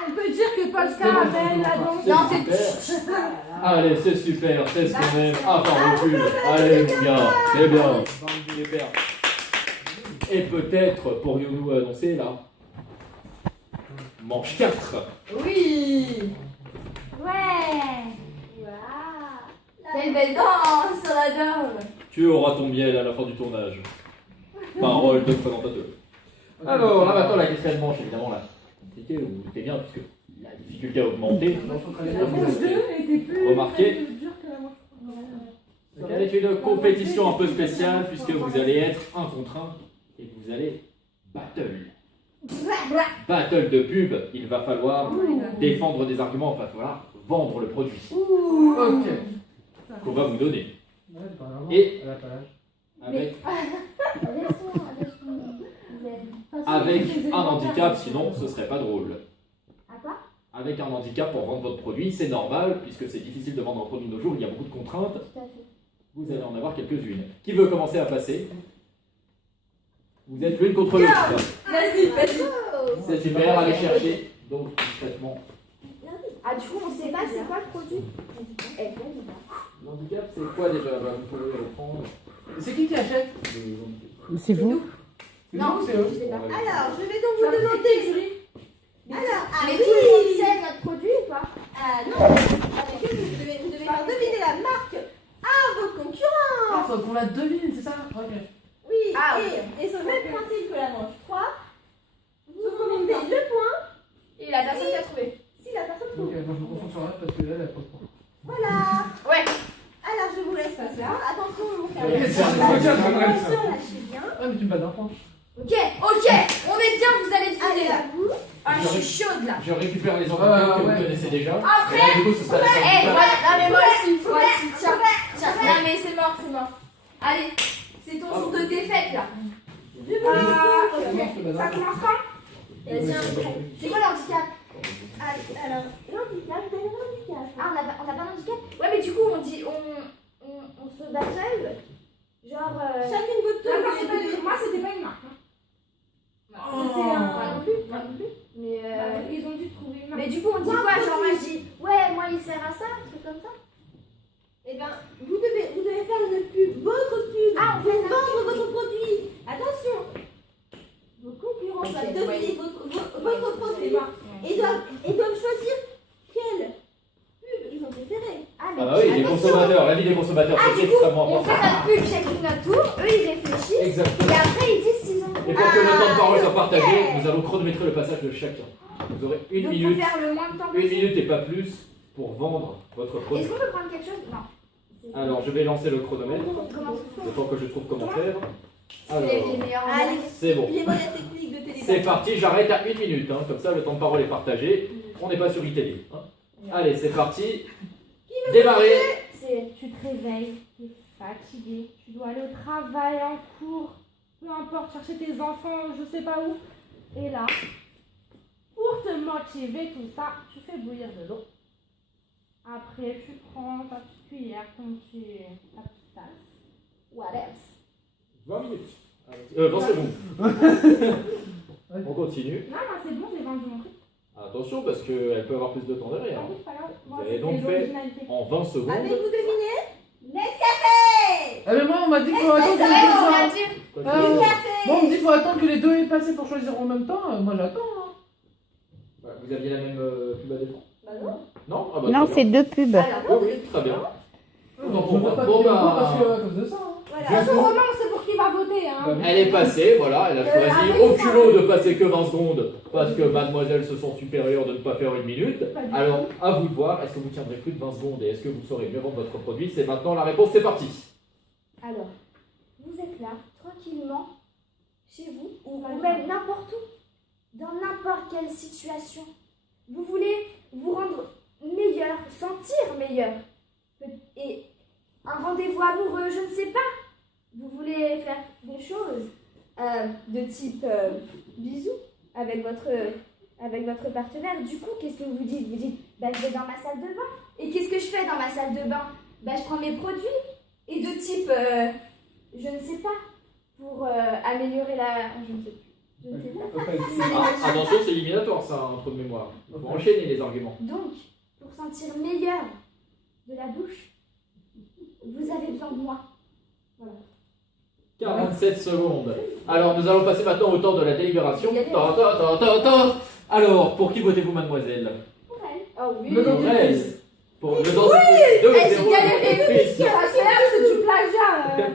on peut dire que Polska rappelle la danse. C'est super. Allez, c'est super, c'est ce qu'on aime. Ah, par le cul. Allez, bien, c'est bien. Super. Et peut-être pourrions-nous annoncer là manche 4. Oui. Ouais. Waouh. Quelle belle danse, on adore. Tu auras ton miel à la fin du tournage. Parole de présentateur. Alors, là maintenant la quatrième manche, évidemment, là, compliquée, vous vous doutez bien, puisque la difficulté a augmenté. La manche 2 était plus Remarquez. dure que la manche 1. Elle est une compétition un peu spéciale, puisque vous allez être un contre un et que vous allez battle. Battle de pub, il va falloir défendre des arguments, il va falloir vendre le produit Ok. qu'on va vous donner. Ouais, pas vraiment. Et Elle a pas l'âge. avec un handicap, sinon ce serait pas drôle. À quoi? Avec un handicap pour vendre votre produit, c'est normal, puisque c'est difficile de vendre un produit de nos jours, il y a beaucoup de contraintes. Vous allez en avoir quelques-unes. Qui veut commencer à passer? Vous êtes l'une contre l'autre. Vas-y. C'est super, allez chercher. Donc, discrètement. Ah, du coup, on sait pas c'est quoi le produit. L'handicap, c'est quoi déjà? Bah, vous pouvez le prendre. C'est qui achète? C'est vous. C'est Non, nous, c'est eux. je sais pas. Alors, je vais donc vous demander. Alors, Mais tout le monde sait notre produit ou pas? non. Avec eux, vous devez faire deviner la marque à vos concurrents. Ah, faut qu'on la devine, c'est ça? Ok. Oui. Ah, et sur le même principe que la manche 3, vous remontez le point Et la personne qui a trouvé. si la personne trouve. Ok, moi je me concentre sur la parce que là, elle a pas de point. Voilà. Ouais. Alors je vous laisse passer. Attention, on va Ouais, faire c'est un attention, lâchez bien. Ah, mais tu me bats d'un point. Ok, on est bien, vous allez le Allez, filer là. à vous. Ah, je suis chaude là. Je récupère les enveloppes que ouais. vous connaissez déjà. Après, Et là, du coup, ce sera la Eh, fin. voilà, non mais moi aussi, tiens, tiens, non mais c'est mort, Allez, c'est ton jour de défaite là. Ça commence quand Vas-y, c'est quoi l'handicap Alors, l'handicap, vous avez un handicap. Ah, on a pas d'handicap. Ouais, mais du coup, on dit, on se battle, genre... Chacune votre tour. Attends, c'est pas une- moi c'était pas une marque. Hein. C'était un... Moi non plus. Mais, Ils ont dû trouver une marque. mais du coup, on dit quoi? Genre, moi je dis, ouais, moi il sert à ça, un truc comme ça. Eh ben, vous devez faire une pub, votre pub, Ah, on fait pour une vendre votre produit. Attention, vos concurrents Ok, doivent deviner votre produit Ouais. et doivent choisir quelle pub ils ont préféré. Ah bah oui, les attention. consommateurs, l'avis des consommateurs, Ah, c'est du coup, extrêmement on important. fait notre pub chacune notre tour, eux ils réfléchissent, Exactement. et après ils disent s'ils ont... Et pour que le temps de parole soit partagé, ok. nous allons chronométrer le passage de chacun. Vous aurez une Donc minute, faut faire le moins de temps une possible. minute et pas plus pour vendre votre produit. Est-ce qu'on peut prendre quelque chose? Non. Alors, je vais lancer le chronomètre, Comment le temps que je trouve comment faire. c'est Alors, les meilleurs Allez, c'est bon. les moyens techniques de téléphone. C'est parti, j'arrête à une minute, hein. Comme ça le temps de parole est partagé. On n'est pas sur iTélé. Hein. Allez, c'est parti. Démarrez. Tu te réveilles, tu es fatigué, tu dois aller au travail, en cours, peu importe, chercher tes enfants, je sais pas où. Et là, pour te motiver, tout ça, tu fais bouillir de l'eau. Après, tu prends ta petite cuillère, ta petite tasse. What else? 20 minutes. 20 secondes. On continue. Non, moi c'est bon, j'ai vendu mon truc. Attention parce qu'elle peut avoir plus de temps derrière. Ah oui, c'est pas grave. Moi, Vous avez c'était donc fait l'originalité. en 20 secondes. Avez-vous deviné Nescafé. Ah, mais moi, on m'a dit qu'il faut attendre que C'est les vrai, deux on soient- va dire. Quoi Ah, que- ouais. Café. Moi, on me dit qu'il faut attendre que les deux aient passé pour choisir en même temps. Moi, j'attends. Hein. Ouais, vous aviez la même pub à l'écran? Bah non. Non ah bah, Non, très c'est bien. deux pubs. Alors, Oui, oui, très bien. Donc, Bon, je ne pas bon, de bah, parce que à cause de ça. Hein. Voilà. Je vous- Romain, on sait pour qui va voter. Hein. Elle est passée, voilà, elle a choisi après, au culot de passer que 20 secondes parce que mademoiselle se sent supérieure de ne pas faire une minute. Pas du Alors, à vous de voir, est-ce que vous tiendrez plus de 20 secondes et est-ce que vous saurez mieux vendre votre produit? C'est maintenant la réponse, c'est parti. Alors, vous êtes là, tranquillement, chez vous, ou même n'importe où, dans n'importe quelle situation. Vous voulez vous rendre meilleur, sentir meilleur. Et un rendez-vous amoureux, je ne sais pas. Vous voulez faire des choses de type bisous avec votre partenaire. Du coup, qu'est-ce que vous dites? Vous dites, bah, je vais dans ma salle de bain. Et qu'est-ce que je fais dans ma salle de bain? Bah, je prends mes produits. Et de type, je ne sais pas, pour améliorer la... Je ne sais plus. Je ne sais pas. Ah, attention, c'est éliminatoire ça, un trou de mémoire. Il faut enchaîner les arguments. Donc, pour sentir meilleur de la bouche, vous avez besoin de moi. 47 secondes. Alors, nous allons passer maintenant au temps de la délibération. Il y a des- Ta, ta, ta, ta, ta. Alors, pour qui votez-vous, mademoiselle? Pour elle. Oh oui. Le Pour dentifrice. elle. Pour le dentifrice. 2, j'ai 0, galéré. dentifrice. Ça se fait, c'est du plagiat.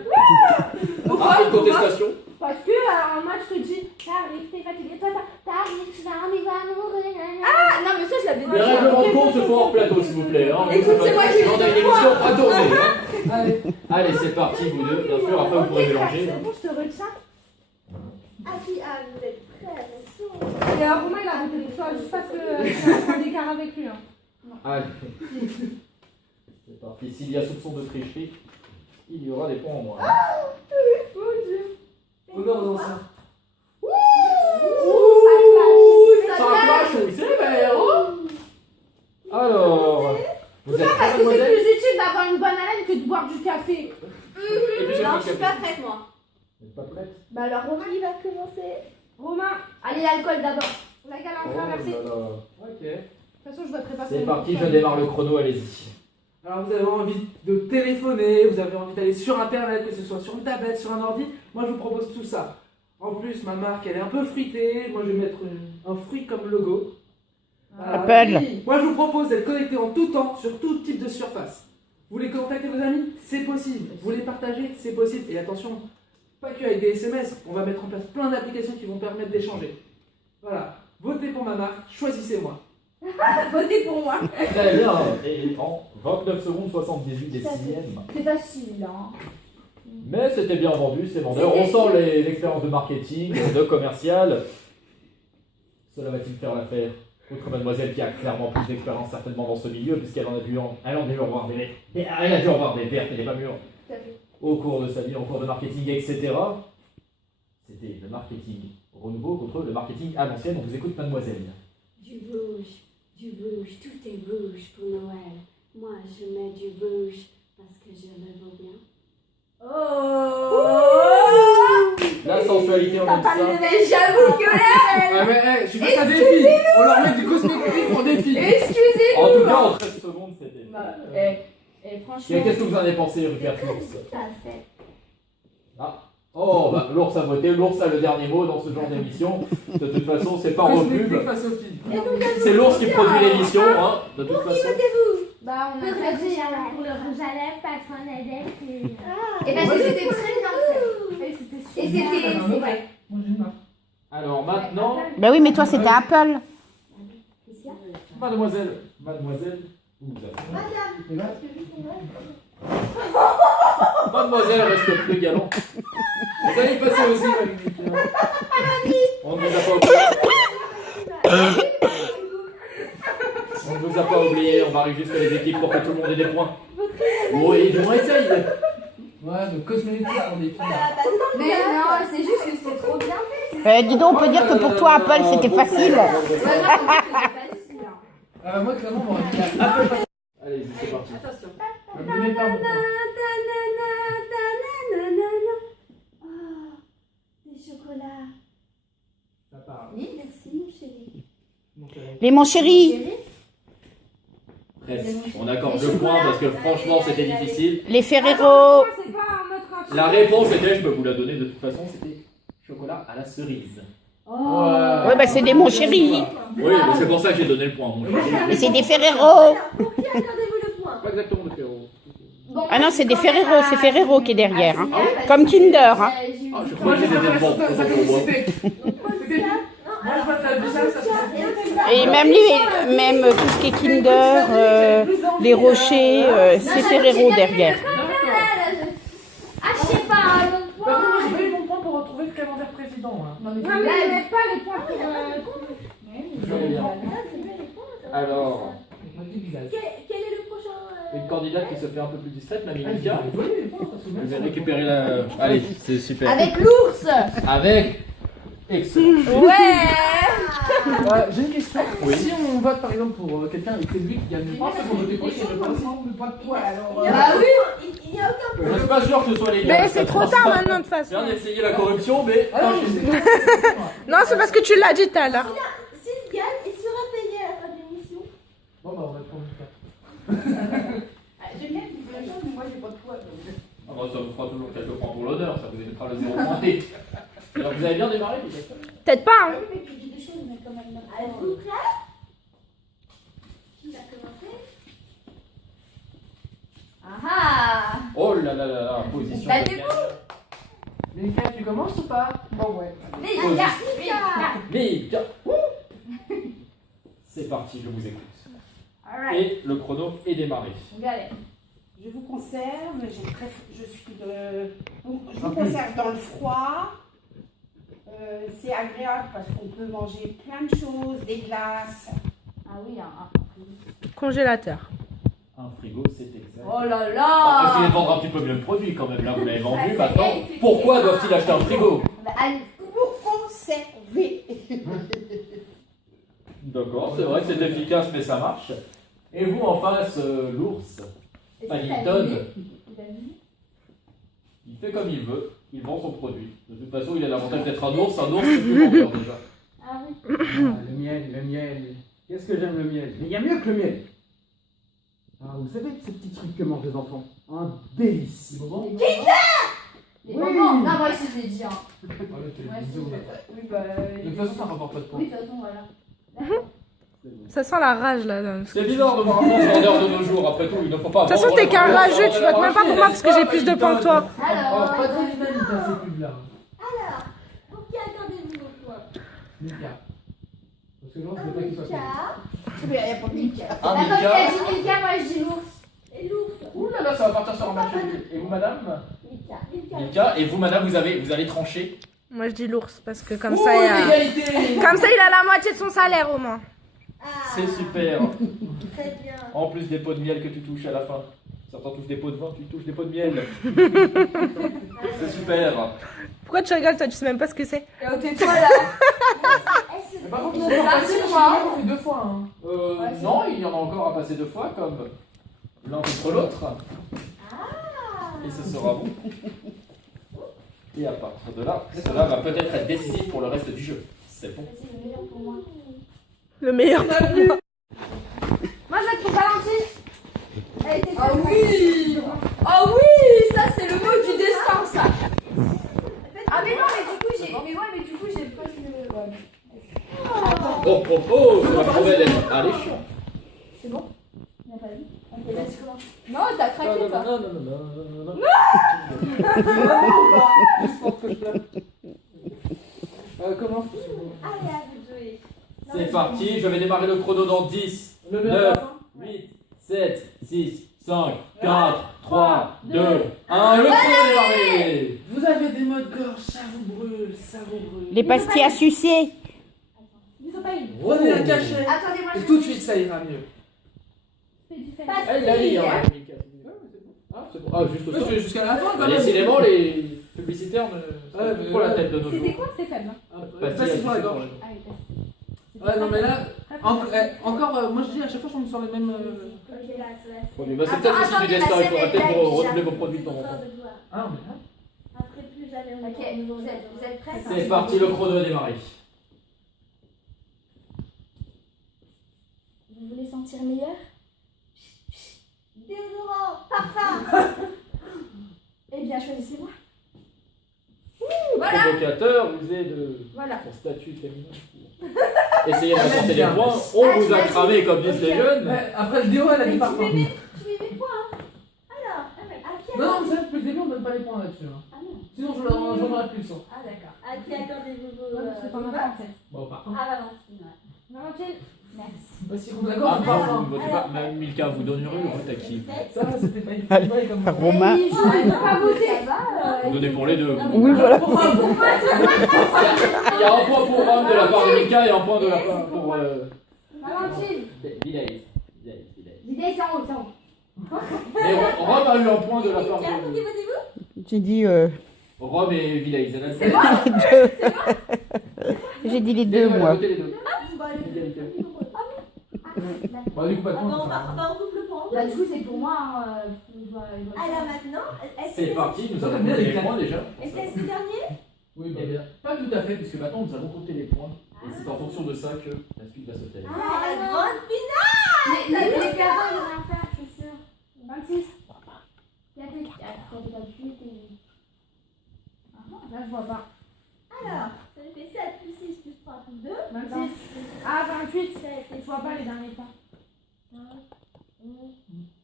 Ah, une contestation. Parce que en match, je te dis, t'arrives, t'es fatigué, toi, t'arrives, tu vas en hiver amoureux. Ah non, mais ça, je l'avais Les règlements de compte se font hors plateau, s'il vous plaît. Hein. Écoute, c'est moi qui l'ai On a une dit. émission à tourner. Hein. Allez. Allez, c'est parti, vous deux. Bien sûr, après, vous pourrez mélanger. C'est bon, je te retiens. vous êtes prêts, attention. Et Romain, il a voté pour toi juste parce que tu as un écart avec lui. Hein. Allez. C'est parti. S'il y a soupçon de tricherie, il y aura des points en moins. Regarde ça. Ça flash, oui, c'est vert. Alors, vous êtes Parce prêts, que c'est mademoiselle? plus utile d'avoir une bonne haleine que de boire du café. Et puis, j'ai Non, pas je de suis café. pas prête, moi. Vous n'êtes pas prête? Bah alors, Romain, il va commencer. Romain, Allez, l'alcool d'abord. la galère Oh à traverser. là De là. Ok. toute façon, je voterai pas. C'est parti, je démarre le chrono, allez-y. Alors, vous avez envie de téléphoner, vous avez envie d'aller sur internet, que ce soit sur une tablette, sur un ordi. Moi, je vous propose tout ça. En plus, ma marque, elle est un peu fruitée. Moi, je vais mettre un fruit comme logo. Voilà. Apple. Moi, je vous propose d'être connecté en tout temps sur tout type de surface. Vous voulez contacter vos amis? C'est possible. Vous voulez partager? C'est possible. Et attention, Pas que avec des SMS, on va mettre en place plein d'applications qui vont permettre d'échanger. Voilà, votez pour ma marque, choisissez-moi. Votez pour moi. Très bien. Et en 29 secondes 78 des sixièmes. C'est facile, hein. Mais c'était bien vendu, c'est vendeur. On sent l'expérience de marketing, de commercial. Cela va-t-il faire l'affaire? Autre mademoiselle qui a clairement plus d'expérience certainement dans ce milieu, puisqu'elle en a dû revoir des vertes et des pas mûres au cours de sa vie, en cours de marketing, etc. C'était le marketing renouveau contre le marketing à l'ancienne. On vous écoute, mademoiselle. Du rouge, tout est rouge pour Noël. Moi, je mets du rouge parce que je le vaux bien. La sensualité en même ça. Mais j'avoue que là, Ah mais je fais ça défi. On leur met du cosmétique pour défi. excusez-moi. En tout cas, en 13 secondes, c'était. Et franchement, Qu'est-ce que vous en avez pensé, Rupert l'ours? tout à fait. Ah. Oh, bah, l'ours a voté, l'ours a le dernier mot dans ce genre d'émission. De toute façon, c'est pas en Cosmétique pub. face aux filles. C'est l'ours qui produit l'émission, hein, de toute façon. Bah, on a choisi pour le rouge à lèvres parce qu'on a des filles. Et parce que c'était très bien fait. Et c'était. Moi, j'ai une marque. Alors maintenant, Ben oui, mais toi, c'était Apple. mademoiselle. Où vous avez- Mademoiselle reste plus galant. Vous allez passer aussi, ma On ne vous a pas oublié. On ne vous a pas oublié, on varie juste les équipes pour que tout le monde ait des points. Oui, du moins essaye. Ouais, de cosmétique pour des filles. Mais non, c'est juste que c'était trop bien fait. Dis donc, on peut dire que pour toi, Apple, c'était facile. Ouais, non, mais c'était facile, hein. Moi, clairement, on va dire Apple face. Allez-y, c'est parti. Attention. Je ne mets pas mon point. Oh, des chocolats. Ça part. Oui, merci mon chéri. Mon chéri. Les mon chéri. Chéri, Presque. On accorde 2 points parce que franchement, c'était difficile. Les Ferrero. C'est pas un autre La réponse était, je peux vous la donner de toute façon, c'était chocolat à la cerise. Ouais, bah c'est des mon chéri. Oui, mais c'est pour ça que j'ai donné le point. Mon chéri. Mais c'est des Ferrero. Alors, pour qui accordez-vous le point? Pas exactement de Ferrero. Ah non, c'est des Ferrero. C'est Ferrero qui est derrière. Hein. Comme Kinder. Hein. Ah, je Moi, crois que j'ai c'était préféré bon. sa publicité. C'était Non, Moi, je vois ça, bizarre, ça se Et même tout ce qui est Kinder, les rochers, c'est Ferrero derrière. Ah, je sais pas, un autre Par contre, point. moi, j'ai pas eu mon point pour retrouver le calendrier président. Hein. Non, mais Non, mais ils mettent pas les points pour. Alors, Quel est le prochain une candidate qui se fait un peu plus discrète, Mamie Ah, Mika. j'ai volé les points, parce que même Vous ça- avez récupéré la. Allez, c'est super. Avec l'ours. Avec. Excellent. J'ai une question. Oui. Si on vote par exemple pour quelqu'un et que c'est lui qui gagne le point, c'est pour voter pour lui, il n'y a pas de poids. Bah oui. Il n'y a aucun Je suis pas sûr que ce soit légal. Mais c'est trop tard maintenant de toute Je façon. viens d'essayer la corruption, mais. Ah non, je sais. Non, c'est parce que tu l'as dit tout à l'heure. S'il gagne, il sera payé à la fin de l'émission. Bon, bah, on va prendre une carte. J'aime bien qu'il fasse ça, mais moi j'ai pas de poids. Ah bah, ça vous fera toujours quelques points pour l'honneur, ça vous évitera le 0 pointé. Alors, vous avez bien démarré, les gars. Peut-être pas, hein. Oui, mais tu dis des choses, mais quand même. Êtes-vous prêts? Qui va commencer? Ah Oh là là là là, position. Bah, de du gagnant. Mika, tu commences ou pas? Bon, ouais. Mika, Mika. Mika. C'est parti, je vous écoute. Alright. Et le chrono est démarré. Regardez. Je vous conserve, je vous conserve dans le froid. C'est agréable parce qu'on peut manger plein de choses, des glaces. Ah oui, Congélateur. Un frigo, c'est exact. Oh là Essayez là. de vendre un petit peu mieux le produit quand même, là vous l'avez vendu, c'est maintenant, efficace. pourquoi doivent-ils acheter un frigo? Bah, allez. Pour conserver. D'accord, c'est vrai que c'est efficace mais ça marche. Et vous en face, l'ours, Paddington, il fait comme il veut, il vend son produit. De toute façon, il a l'avantage d'être un ours c'est plus vendeur déjà. Ah oui. Le miel. Qu'est-ce que j'aime le miel? Mais il y a mieux que le miel. Ah, vous savez, ces petits trucs que mangent les enfants. Un délice. C'est bon? Les moments. Non, moi aussi je l'ai dit. Hein. Ouais, c'est Moi aussi, bisous. oui, bah. De toute façon, ça rapporte pas de points. Oui, de toute façon, voilà. Ça sent la rage là. De C'est bizarre de voir un ours vendeur de nos jours, après tout, il ne faut pas. toute façon, t'es qu'un rageux, tu votes même pas pour moi parce que j'ai plus de points que toi. Alors. Pas très dynamique, hein, ces pubs-là. je veux pas qu'il soit Mika. Il n'y a pas de Mika. Ah, Quand il Mika. a dit Milka, moi je dis l'ours. Et l'ours. Ouh là là, ça va partir sur un match. Et vous, madame? Mika. Mika. Mika. Et vous, madame, vous allez trancher. Moi, je dis l'ours parce que comme Oh, ça, il a... l'égalité. Comme ça, il a la moitié de son salaire au moins. Ah, C'est super. très bien. En plus des pots de miel que tu touches à la fin. Certains touchent des pots de vin, tu touches des pots de miel. C'est super. Pourquoi tu rigoles, toi? Tu sais même pas ce que c'est. Tais-toi là. Mais par contre, on C'est peut parti, passer, moi. on fait 2 fois. Hein. Non, il y en a encore à passer 2 fois, comme l'un contre l'autre. Et ce sera bon. Et à partir de là, cela va peut-être être décisif pour le reste du jeu. C'est bon. C'est le meilleur pour moi. Le meilleur. Moi je vais être pour Valentine. Elle était Ah oui. Oh oui, ça c'est le mot du destin ça. Ah mais non, mais du coup j'ai presque. Ouais. Oh, oh, oh, ça va promettre d'être alléchant. C'est bon? On n'a pas vu? Ok, vas-y, commence. Non, t'as craqué toi. Non. Juste pour que je plane. Commence. Allez, à vous de jouer. C'est parti, je vais démarrer le chrono dans 10, Le meilleur 9, à la fin. 8, 7, 6, 5, 4, 3, 2, 1, le chrono est démarré. Vous avez des mots de gorge, ça vous brûle, ça vous brûle. Les pastilles à sucer. Prenez un cachet. Attendez, moi Et je tout de suite, ça ira mieux. Ah, il l'a mis, hein. Ah, c'est bon. Ah, juste Moi, je ça. vais jusqu'à la fin quand Bah, même. décidément, les publicitaires ne Ouais, se mais trop la ouais. tête de nos jours. Quoi? C'était faible. Passer sur la gorge. Ouais, non, mais là, encore, moi je dis à chaque fois, je tombe sur les mêmes. Ok, là, ça va. Produits. Bah, c'est peut-être aussi du destin, il faudrait peut-être renouveler vos produits de temps en temps. Ah, mais là. Après, plus jamais on Ok, vous êtes prêts? C'est parti, le chrono est démarré. Vous voulez sentir meilleur? Déodorant, parfum. Eh bien, choisissez-moi. Provocateur, usé de Voilà. son statut féminin pour essayer de rapporter les points. On vous a cramé, comme disent les jeunes. Ouais, après le déo, elle a dit parfum. Tu mets mes points. Alors, à qui Non, non, mais ça, depuis le début, on donne pas les points là-dessus. Hein. Ah non. Sinon, j'en aurais plus. Hein. Ah d'accord. À qui accordez-vous vos Parce que t'en as votes? pas en fait. Bon, parfum. Ah Valentine, ouais. Valentine. Merci. Bah, si vous Ah, d'accord, mais parfum. vous ne votez pas. Même Milka, vous donnerez le vote à qui? Ça, c'était pas une Allez, balle comme ça. Romain. Je ne peux pas voter. Ça va. Vous donnez pour les deux. Oui, voilà. Il y a un point pour Rome de la part de Milka et un point de la part pour. Valentine. Vilaïs. L'idée, c'est en haut, c'est en haut. Mais Rome a eu un point de la part Mika, pour qui de. votez-vous? J'ai dit. Rome et Vilaïs. J'ai dit les deux, moi. Votez les deux. Bah, Égalité. Bah, du coup, pas de on points. va on coupe le point. Là, du coup, c'est pour moi. Alors maintenant, est-ce C'est que parti, nous Ça, avons t'aimes bien compté les les points déjà. est-ce que c'est le dernier? Oui, bah, Eh bien, pas tout à fait, puisque maintenant nous avons compté les points. Et c'est en fonction de ça que la suite va se faire. Ah, la grande finale. Les perdants, ils vont rien faire, je suis sûre. 26. Il y a des. Après, il y a plus et. Là, je vois pas. Alors, ça fait 7 plus 6 plus 3 plus 2. 26. Ah, 28. Je vois pas les derniers temps.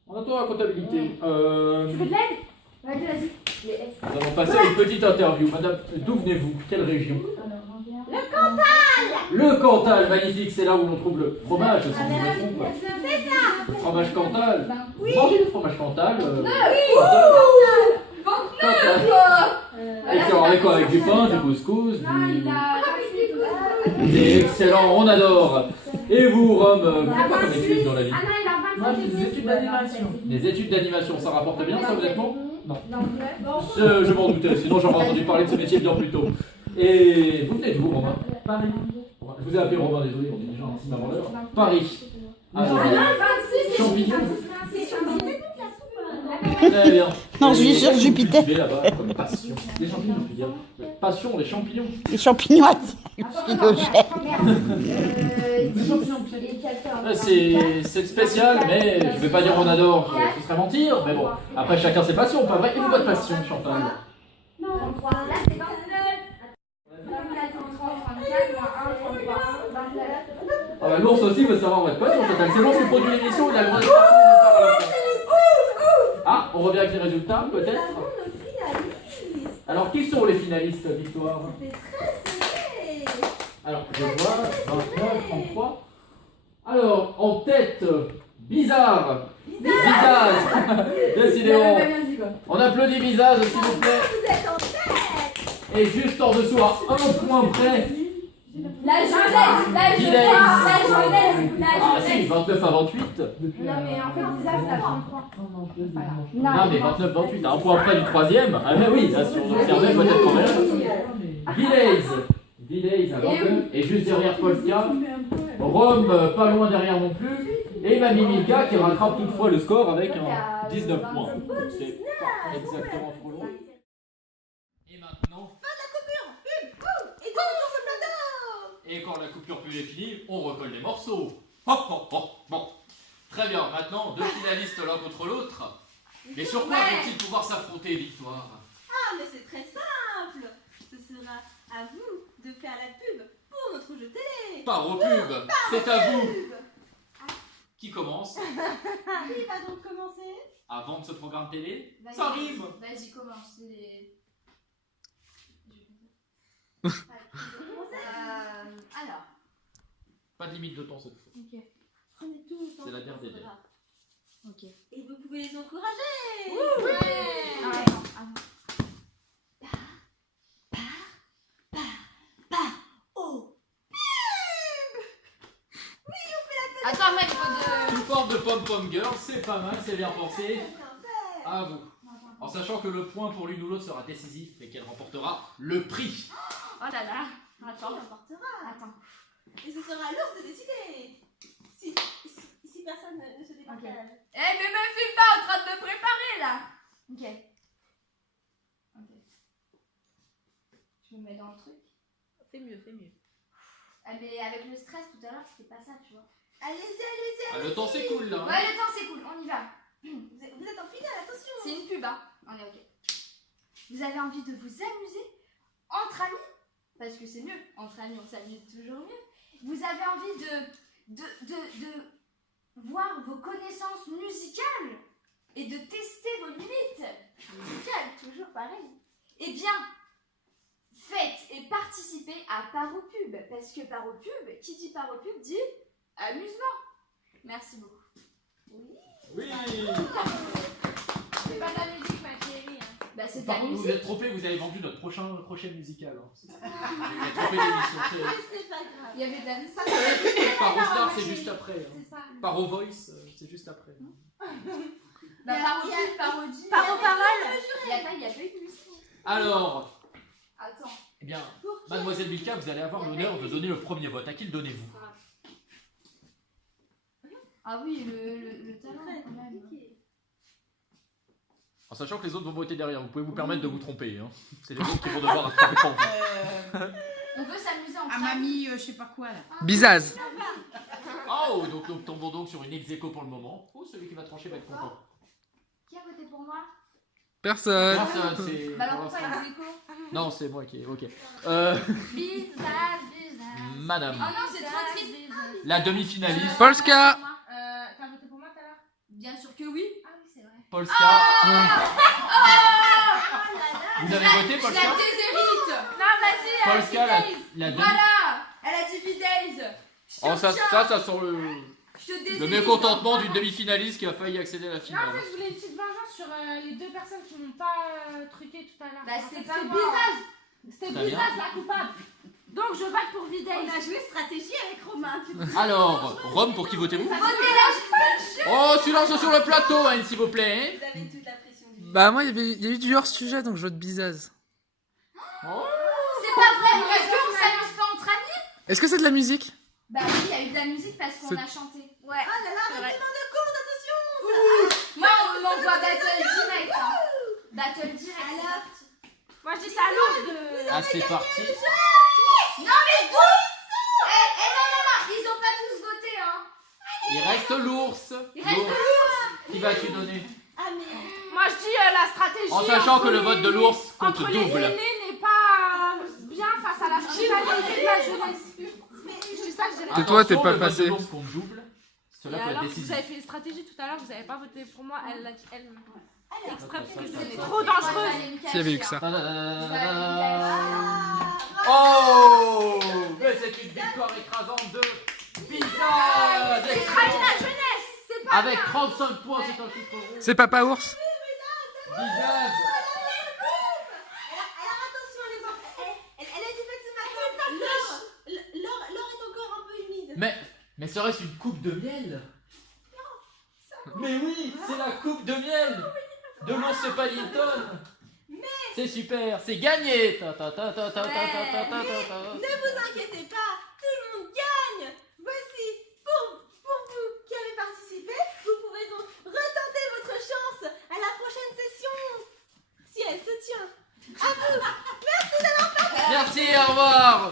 On attend la comptabilité. Tu veux de l'aide? Vas-y, vas-y. Les S. Nous allons passer à une petite interview. Madame, d'où venez-vous? Quelle région? Alors, on vient. Le Cantal, magnifique, c'est là où l'on trouve le fromage, si je Ah, ne me trompe pas. c'est ça. Le fromage Cantal. Oui. Mangez le fromage Cantal. Et puis alors, avec quoi? Avec du pain, du couscous, Non, il a 28. C'est excellent, on adore. Et vous, Rome, vous faites quoi comme études dans la vie? Ah non, il a Moi, 25 j'ai des études d'animation. Des études d'animation, ça rapporte bien ça, honnêtement? Non. Je m'en doutais, sinon j'aurais entendu parler de ce métier bien plus tôt. Et vous venez d'où, Romain? Pareil. Je vous ai appelé Romain, désolé, on est déjà un petit avant l'heure. Paris. Ah, Ah non, 26. Champignons. C'est Très bien. Non, je vis sur Jupiter. Cultivé là-bas comme passion. Des champignons, je veux dire. Passion, les champignons. Les champignons à philogène. Des champignons de pied. C'est spécial, mais je vais pas dire on adore, ce serait mentir. Mais bon, après chacun ses passions, pas vrai? Et vous, votre passion, Chantal? Non, 33. Là, c'est 29. 24, 33, 34, moins 1, 33, 29. Ah bah l'ours aussi veut savoir votre passion, Chantal. C'est bon, c'est le produit de l'émission, il a le droit de partir de part à la fin. Ah, on revient avec les résultats, peut-être? Alors, qui sont les finalistes, Victoire? C'est très serré. Alors, je vois 29, 33. Alors, en tête, Bizarre. Bizarre. Décidément. On applaudit Bizarre, s'il vous plaît. Vous êtes en tête. Et juste en dessous, à un point près. La jeunesse, la Villaise. jeunesse, la jeunesse, la Ah si, jeunesse. 29 à 28. Non, mais en fait, Lisa, c'est à 33. Non, mais 29, 28, à un point près du troisième. Ah mais oui, là, si on observait peut-être quand même. Villaise à 29, et juste derrière Polska. Rome, pas loin derrière non plus. Et Mamie Milka qui rattrape toutefois le score avec un 19 points. C'est pas exactement trop long. Et maintenant, Et donc, sur ce plateau. et quand la coupure pub est finie, on recolle les morceaux. Hop, hop, hop. Bon, très bien. Maintenant, deux finalistes l'un contre l'autre. Mais sur quoi vont-ils pouvoir s'affronter, Victoire? Ah, mais c'est très simple. Ce sera à vous de faire la pub pour notre jeu télé. Paro pub, c'est à vous. Qui commence? Qui va donc commencer? Avant de ce programme télé? Ça arrive. Vas-y, commence. Alors. Pas de limite de temps cette fois. Ok. Prenez tout le temps. C'est la dernière des faudra. Ok. Et vous pouvez les encourager. Ouais. Oh. Attends, mais il faut de. Sous forme de pom-pom girl, c'est pas mal, c'est bien pensé. Bien fait. À vous. En sachant que le point pour l'une ou l'autre sera décisif et qu'elle remportera le prix. Oh là là. Qui Attends. l'emportera? Attends. Et ce sera à l'ours de décider. Si personne ne se départage. Eh, mais me filme pas en train de me préparer là. Ok. Ok. Je me mets dans le truc. Fais mieux, fais mieux. Ah, mais avec le stress tout à l'heure, c'était pas ça, tu vois. Allez-y, allez-y, Ah, allez-y. le temps s'écoule là. Ouais, le temps c'est cool, on y va. Vous êtes en finale, attention. C'est une pub, hein. On est ok. Vous avez envie de vous amuser entre amis? Parce que c'est mieux. Entre amis, on s'amuse toujours mieux. Vous avez envie de voir vos connaissances musicales et de tester vos limites musicales, toujours pareil. Eh bien, faites et participez à Paropub. Parce que Paropub, qui dit Paropub dit amusement. Merci beaucoup. Oui. C'est pas de la musique, ma chérie. Hein. Bah, c'est de Par la contre, vous musique. êtes trompé, vous avez vendu notre prochaine musicale. Hein. Vous êtes trompé d'émission. C'est pas grave. Il y avait de la musique. Paro Star, c'est juste après. Hein. C'est ça. Paro Voice, c'est juste après. Bah, parodie, parodie. Paroles. Il y a pas eu de musique. Alors, Attends. eh bien, Mademoiselle Milka, vous allez avoir l'honneur de donner le premier vote. À qui le donnez-vous? Ah oui, le talent quand même. En sachant que les autres vont voter derrière, vous pouvez vous permettre de vous tromper. Hein. C'est les autres qui vont devoir rattraper pour vous. On veut s'amuser en À mamie, je sais pas quoi là. Bizaz. Oh, donc nous tombons donc sur une ex-aequo pour le moment. Oh, celui qui va trancher va être content. Qui a voté pour moi? Personne. Personne, c'est... Bah alors pour pourquoi l'instant. les échos? Non, c'est moi qui... Ok. Bizarre. Madame, Oh non, c'est trop triste. la demi-finaliste, Polska. T'as voté pour moi tout à l'heure? Bien sûr que oui. Ah oui, c'est vrai. Polska. Vous avez voté Je Polska? la déshérite. Non, vas-y, elle a Polska, dit Days. la demi... Voilà. Elle a dit Days. Oh, ça sent Je te le déshérite. mécontentement d'une demi-finaliste qui a failli accéder à la Non, en finale. fait, je voulais une petite vengeance sur les deux personnes qui m'ont pas truqué tout à l'heure. Bah, En c'était fait, pas c'est moi. Bizaz. C'était Très bien. Bizaz la coupable. Donc, je vote pour On Vidaï. a joué stratégie avec Romain. Alors, Rome, pour qui votez-vous? Votez là. Oh, silence sur le plateau, hein, s'il vous plaît. Vous avez toute la pression du Bah moi, il y a eu du hors-sujet, donc je vote Bizaz. Oh. C'est pas vrai. Est-ce qu'on s'amuse pas entre amis? Est-ce que c'est de la musique? Bah oui, il y a eu de la musique parce qu'on a chanté. Ouais. Ah là là, règlement de compte, attention. Moi, on m'envoie battle direct. Hein. Battle direct. Alors, Moi, je dis ça à l'ours de. Ah, c'est parti. Non mais tous. Non, ils ont pas tous voté hein. Il reste l'ours. Il reste L'ours. Qui vas-tu donner? ah mais Moi, je dis la stratégie. En sachant entre que le les- vote de l'ours compte Entre les double. aînés n'est pas bien face à la spontanéité de la jeunesse. Je dis ça que j'ai la Tais-toi, t'es Attention, pas le vote passé. de l'ours compte double. Cela Et peut être alors que vous décisif. avez fait une stratégie tout à l'heure, vous n'avez pas voté pour moi, elle l'a dit elle-même. Exprès parce que je C'est suis trop dangereuse. S'il y avait eu que ça. Oh, mais c'est c'est une victoire écrasante de Bizaz. La jeunesse, c'est pas Avec bien. 35 points, c'est un chiffre rond. C'est Papa Ours. Bizaz. Alors attention les enfants, elle a été faite ce matin. L'or est encore un peu humide. Mais serait-ce une coupe de miel? Mais oui, c'est la coupe de miel de l'ours Paddington. C'est super, c'est gagné. Ta, ta, ta, ta, ta, ta, ta, ta, ta, ta. Ne vous inquiétez pas, tout le monde gagne. Voici, pour vous qui avez participé, vous pouvez donc retenter votre chance à la prochaine session, si elle se tient. À vous. Merci d'avoir participé. Merci, au revoir.